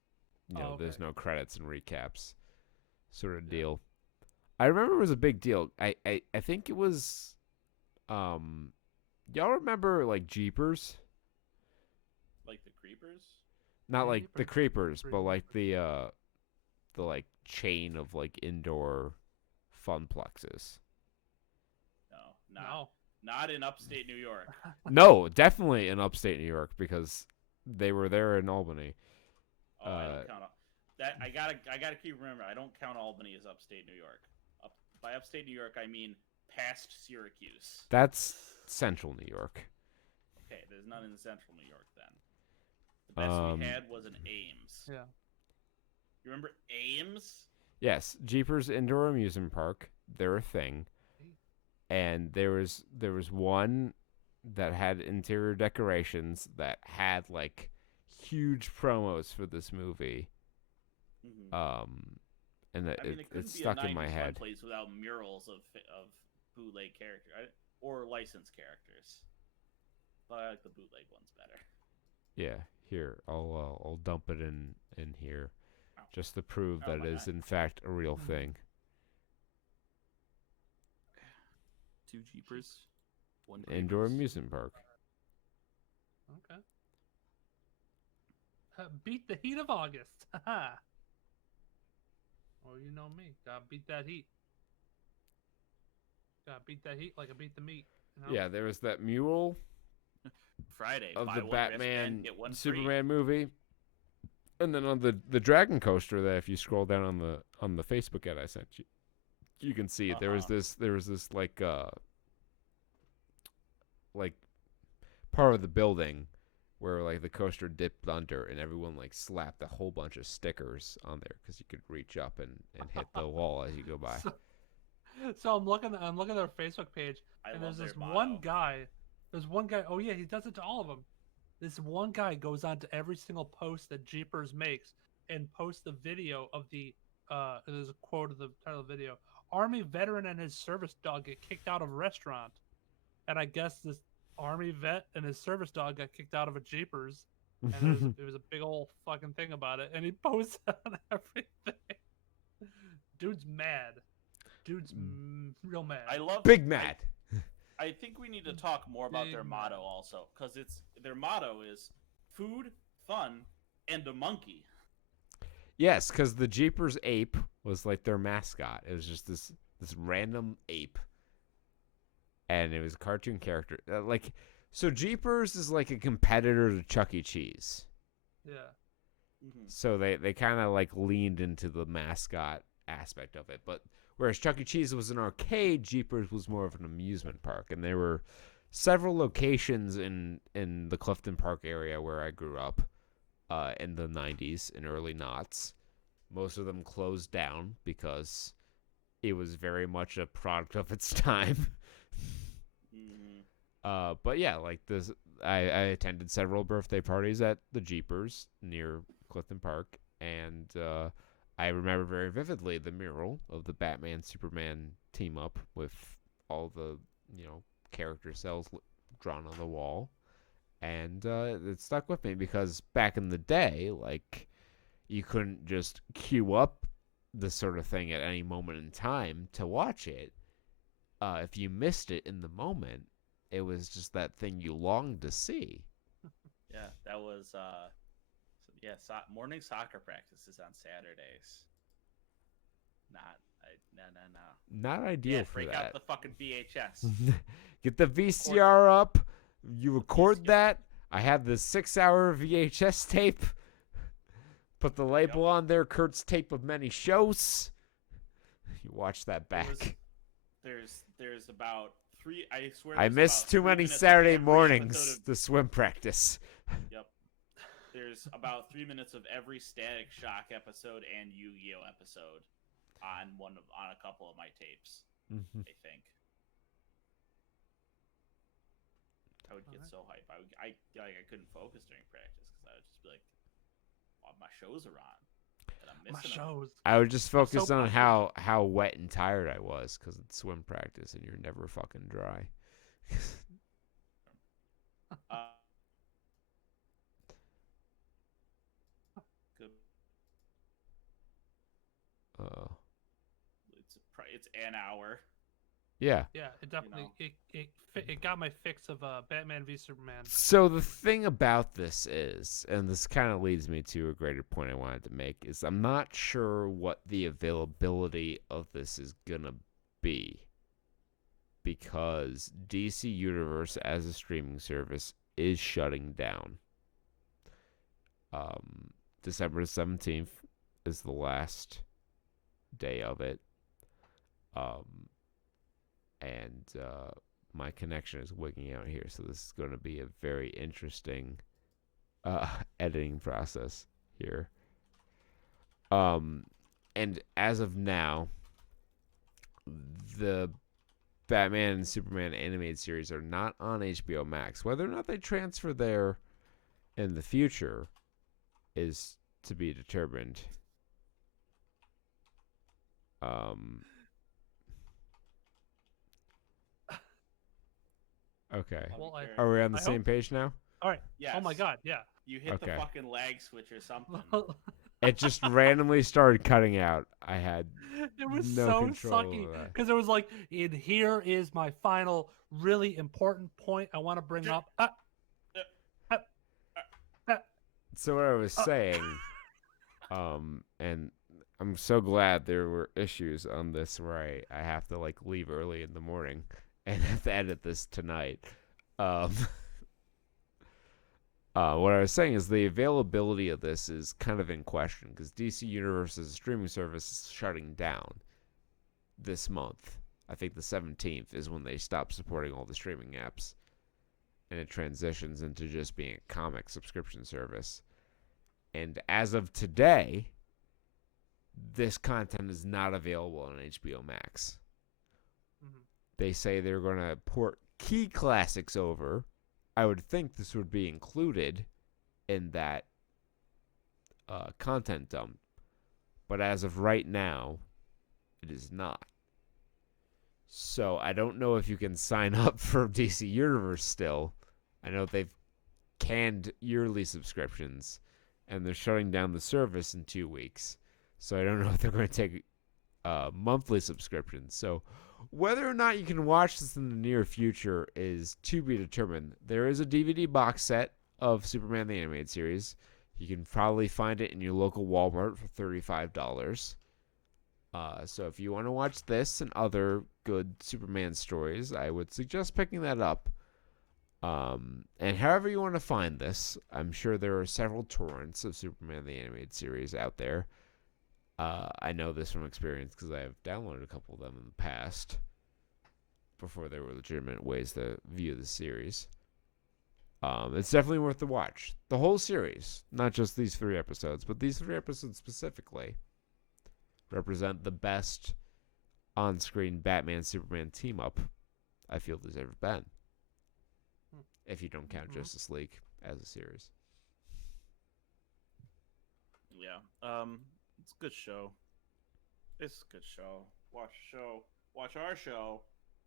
there's no credits and recaps sort of deal. I remember it was a big deal. I think it was, y'all remember, like, Jeepers? Like the Creepers? Not like the Creepers, but like the like chain of like indoor funplexes. No. Not in upstate New York. No, definitely in upstate New York, because they were there in Albany. Oh, I don't count that. I gotta keep remembering. I don't count Albany as upstate New York. By upstate New York, I mean past Syracuse. That's central New York. Okay, there's none in central New York then. The best we had was in Ames. Yeah. You remember Ames? Yes, Jeepers Indoor Amusement Park. They're a thing. And there was one that had interior decorations that had like huge promos for this movie. Mm-hmm. And it stuck in my head. Place without murals of bootleg character or licensed characters. But I like the bootleg ones better. Yeah, here I'll dump it in here, Oh. just to prove Oh, that my it is God. in fact a real thing. 2 Jeepers, 1 Indoor Creepers. amusement park. Okay. Beat the heat of August. Haha. Oh, you know me. Gotta beat that heat. Gotta beat that heat like I beat the meat. You know? Yeah, there was that mural Friday of buy the one Batman wristband, get one free. Superman movie, and then on the Dragon coaster, that if you scroll down on the Facebook ad I sent you, you can see it. There was this like part of the building where like the coaster dipped under, and everyone like slapped a whole bunch of stickers on there because you could reach up and hit the wall as you go by. So I'm looking at their Facebook page, I and love there's this their one motto. guy. There's one guy. Oh yeah, he does it to all of them. This one guy goes on to every single post that Jeepers makes and posts the video of the. There's a quote of the title of the video: "Army veteran and his service dog get kicked out of a restaurant," and I guess this Army vet and his service dog got kicked out of a Jeepers, and there was a big old fucking thing about it, and he posts on everything. Dude's mad. Dude's real mad. I love Big Mad. I think we need to talk more about their Big motto Mad. also, because their motto is food, fun, and a monkey. Yes, because the Jeepers ape was like their mascot. It was just this random ape, and it was a cartoon character. So Jeepers is like a competitor to Chuck E. Cheese. Yeah. Mm-hmm. So they kind of like leaned into the mascot aspect of it. But whereas Chuck E. Cheese was an arcade, Jeepers was more of an amusement park. And there were several locations in the Clifton Park area where I grew up in the 90s and early noughts. Most of them closed down because it was very much a product of its time. Mm-hmm. But yeah, like this, I attended several birthday parties at the Jeepers near Clifton Park, and I remember very vividly the mural of the Batman Superman team up with all the character cells drawn on the wall, and it stuck with me because back in the day, like you couldn't just queue up this sort of thing at any moment in time to watch it. If you missed it in the moment, it was just that thing you longed to see. Yeah, that was morning soccer practices on Saturdays. Not ideal for break that. out the fucking VHS. Get the VCR up. You record that. I have the 6-hour VHS tape. Put the label on there. Kurt's tape of many shows. You watch that back. There's about 3. I swear. I there's missed about too 3 many minutes of Saturday every mornings episode to swim practice. Yep. There's about 3 minutes of every Static Shock episode and Yu-Gi-Oh episode on a couple of my tapes. I think. I would get so hyped. I couldn't focus during practice because I would just be like, oh, my shows are on, and I'm My missing them. shows. I would just focus on passionate. how wet and tired I was because it's swim practice and you're never fucking dry. Good. Uh, It's an hour. yeah. Yeah, it definitely it got my fix of Batman v Superman. So the thing about this is, and this kind of leads me to a greater point I wanted to make, is I'm not sure what the availability of this is gonna be, because DC Universe as a streaming service is shutting down. December 17th is the last day of it. And my connection is wigging out here, so this is going to be a very interesting editing process here. And as of now, the Batman and Superman animated series are not on HBO Max. Whether or not they transfer there in the future is to be determined. Okay. I'll be Well, curious. Are we on the I same hope- page now? All right. Yes. Oh my God. Yeah. You hit the Okay. fucking lag switch or something. It just randomly started cutting out. I had It was no so control sucky over that. because it was like, and here is my final really important point I want to bring up. So what I was saying, and I'm so glad there were issues on this where I have to like leave early in the morning and have to edit this tonight. What I was saying is the availability of this is kind of in question because DC Universe's streaming service is shutting down this month. I think the 17th is when they stop supporting all the streaming apps, and it transitions into just being a comic subscription service. And as of today, this content is not available on HBO Max. Mhm. They say they're going to port key classics over. I would think this would be included in that content dump. But as of right now, it is not. So I don't know if you can sign up for DC Universe still. I know they've canned yearly subscriptions, and they're shutting down the service in 2 weeks. So I don't know if they're going to take monthly subscriptions. So whether or not you can watch this in the near future is to be determined. There is a DVD box set of Superman the Animated Series. You can probably find it in your local Walmart for $35. So if you want to watch this and other good Superman stories, I would suggest picking that up. And however you want to find this, I'm sure there are several torrents of Superman the Animated Series out there. I know this from experience because I have downloaded a couple of them in the past before there were legitimate ways to view the series. It's definitely worth the watch. The whole series, not just these 3 episodes, but these 3 episodes specifically represent the best on-screen Batman-Superman team-up I feel there's ever been. If you don't count Justice League as a series. Yeah. It's a good show. It's a good show. Watch the show. Watch our show.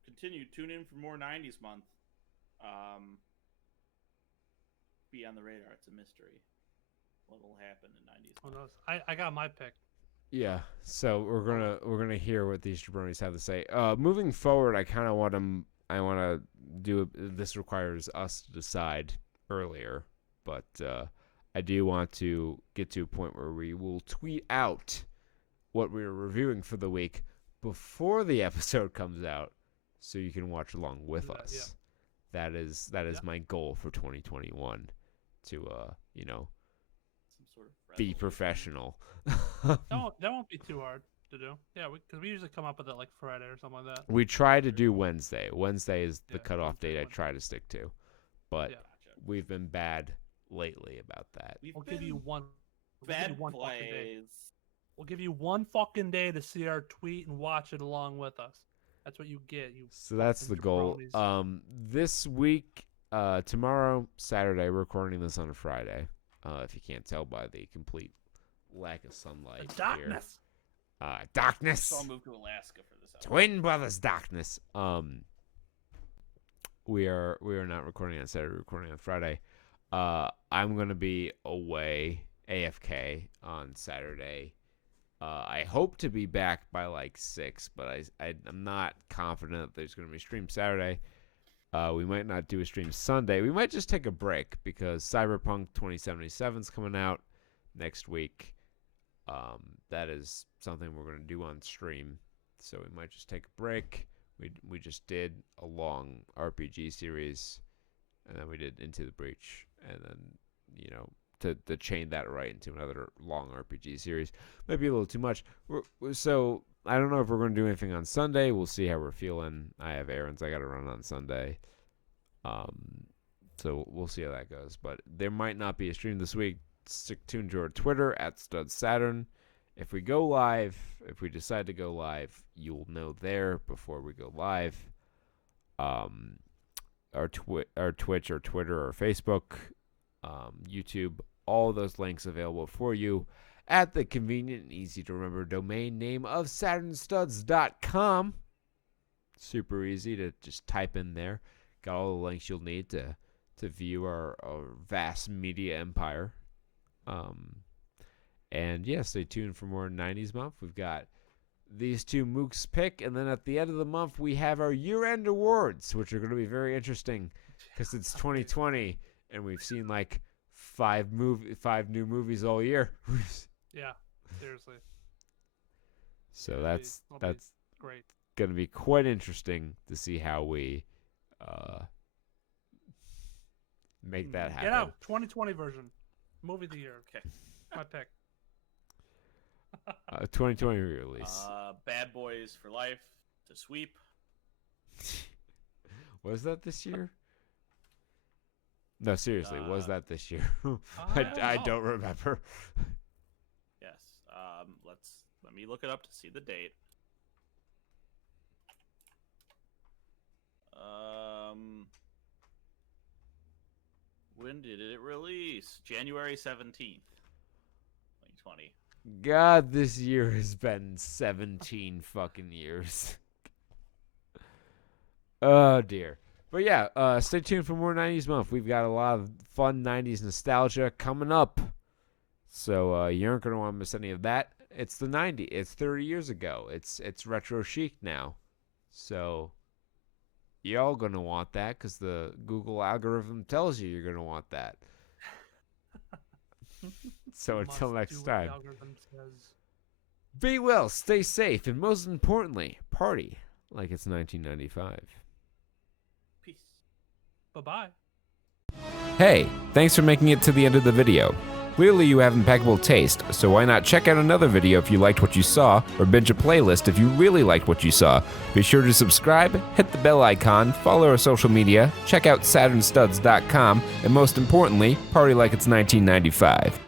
Continue. Tune in for more 90s month. Be on the radar. It's a mystery. What will happen in 90s Who month? knows? I got my pick. Yeah, so we're gonna hear what these jabronis have to say. Moving forward, I want to do. This requires us to decide earlier, but I do want to get to a point where we will tweet out what we're reviewing for the week before the episode comes out, so you can watch along with Yeah, us. yeah. That is my goal for 2021. To Some sort of be resolution. professional. That won't be too hard to do. Yeah, because we usually come up with it like Friday or something like that. We try to do Wednesday. Wednesday is the Yeah, cutoff Wednesday, date I Wednesday. try to stick to. But Yeah. Gotcha. we've been bad lately about that. We've We'll been give you one. We'll give you bad one fucking day. plays. We'll give you one fucking day to see our tweet and watch it along with us. That's what you get. You. So that's the fucking goal. jabronis. This week, tomorrow, Saturday, we're recording this on a Friday. If you can't tell by the complete lack of sunlight The darkness. here. So Darkness. I'll move to Alaska for this episode. Twin Brothers Darkness. We are not recording on Saturday, we're recording on Friday. I'm gonna be away AFK on Saturday. I hope to be back by like 6, but I'm not confident that there's gonna be a stream Saturday. We might not do a stream Sunday. We might just take a break because Cyberpunk 2077 is coming out next week. That is something we're going to do on stream. So we might just take a break. We just did a long RPG series, and then we did Into the Breach, and then, to chain that right into another long RPG series. Might be a little too much. So I don't know if we're going to do anything on Sunday. We'll see how we're feeling. I have errands I got to run on Sunday. So we'll see how that goes. But there might not be a stream this week. Stick tuned to our Twitter @StudsSaturn. If we go live, if we decide to go live, you'll know there before we go live. Our Twitch, our Twitter, our Facebook, YouTube, all those links available for you at the convenient and easy to remember domain name of saturnstuds.com. Super easy to just type in there. got all the links you'll need to view our vast media empire. And yeah, stay tuned for more 90s month. We've got these two mooks pick, and then at the end of the month we have our year-end awards, which are going to be very interesting because it's 2020 and we've seen like 5 new movies all year. Yeah, seriously. So that's great. going to be quite interesting to see how we make that happen. Get out, 2020 version, movie of the year. Okay. My pick. 2020 release. Bad Boys for Life to sweep. Was that this year? No, seriously, was that this year? I don't remember. Yes. Let me look it up to see the date. When did it release? January 17th, 2020. God, this year has been 17 fucking years. Oh, dear. But yeah, stay tuned for more 90s month. We've got a lot of fun 90s nostalgia coming up. So you aren't going to want to miss any of that. It's the 90s. It's 30 years ago. It's retro chic now. So y'all going to want that because the Google algorithm tells you're going to want that. So until next time, be well, stay safe, and most importantly, party like it's 1995. Peace. Bye-bye. Hey, thanks for making it to the end of the video. Clearly you have impeccable taste, so why not check out another video if you liked what you saw, or binge a playlist if you really liked what you saw. Be sure to subscribe, hit the bell icon, follow our social media, check out saturnstuds.com, and most importantly, party like it's 1995.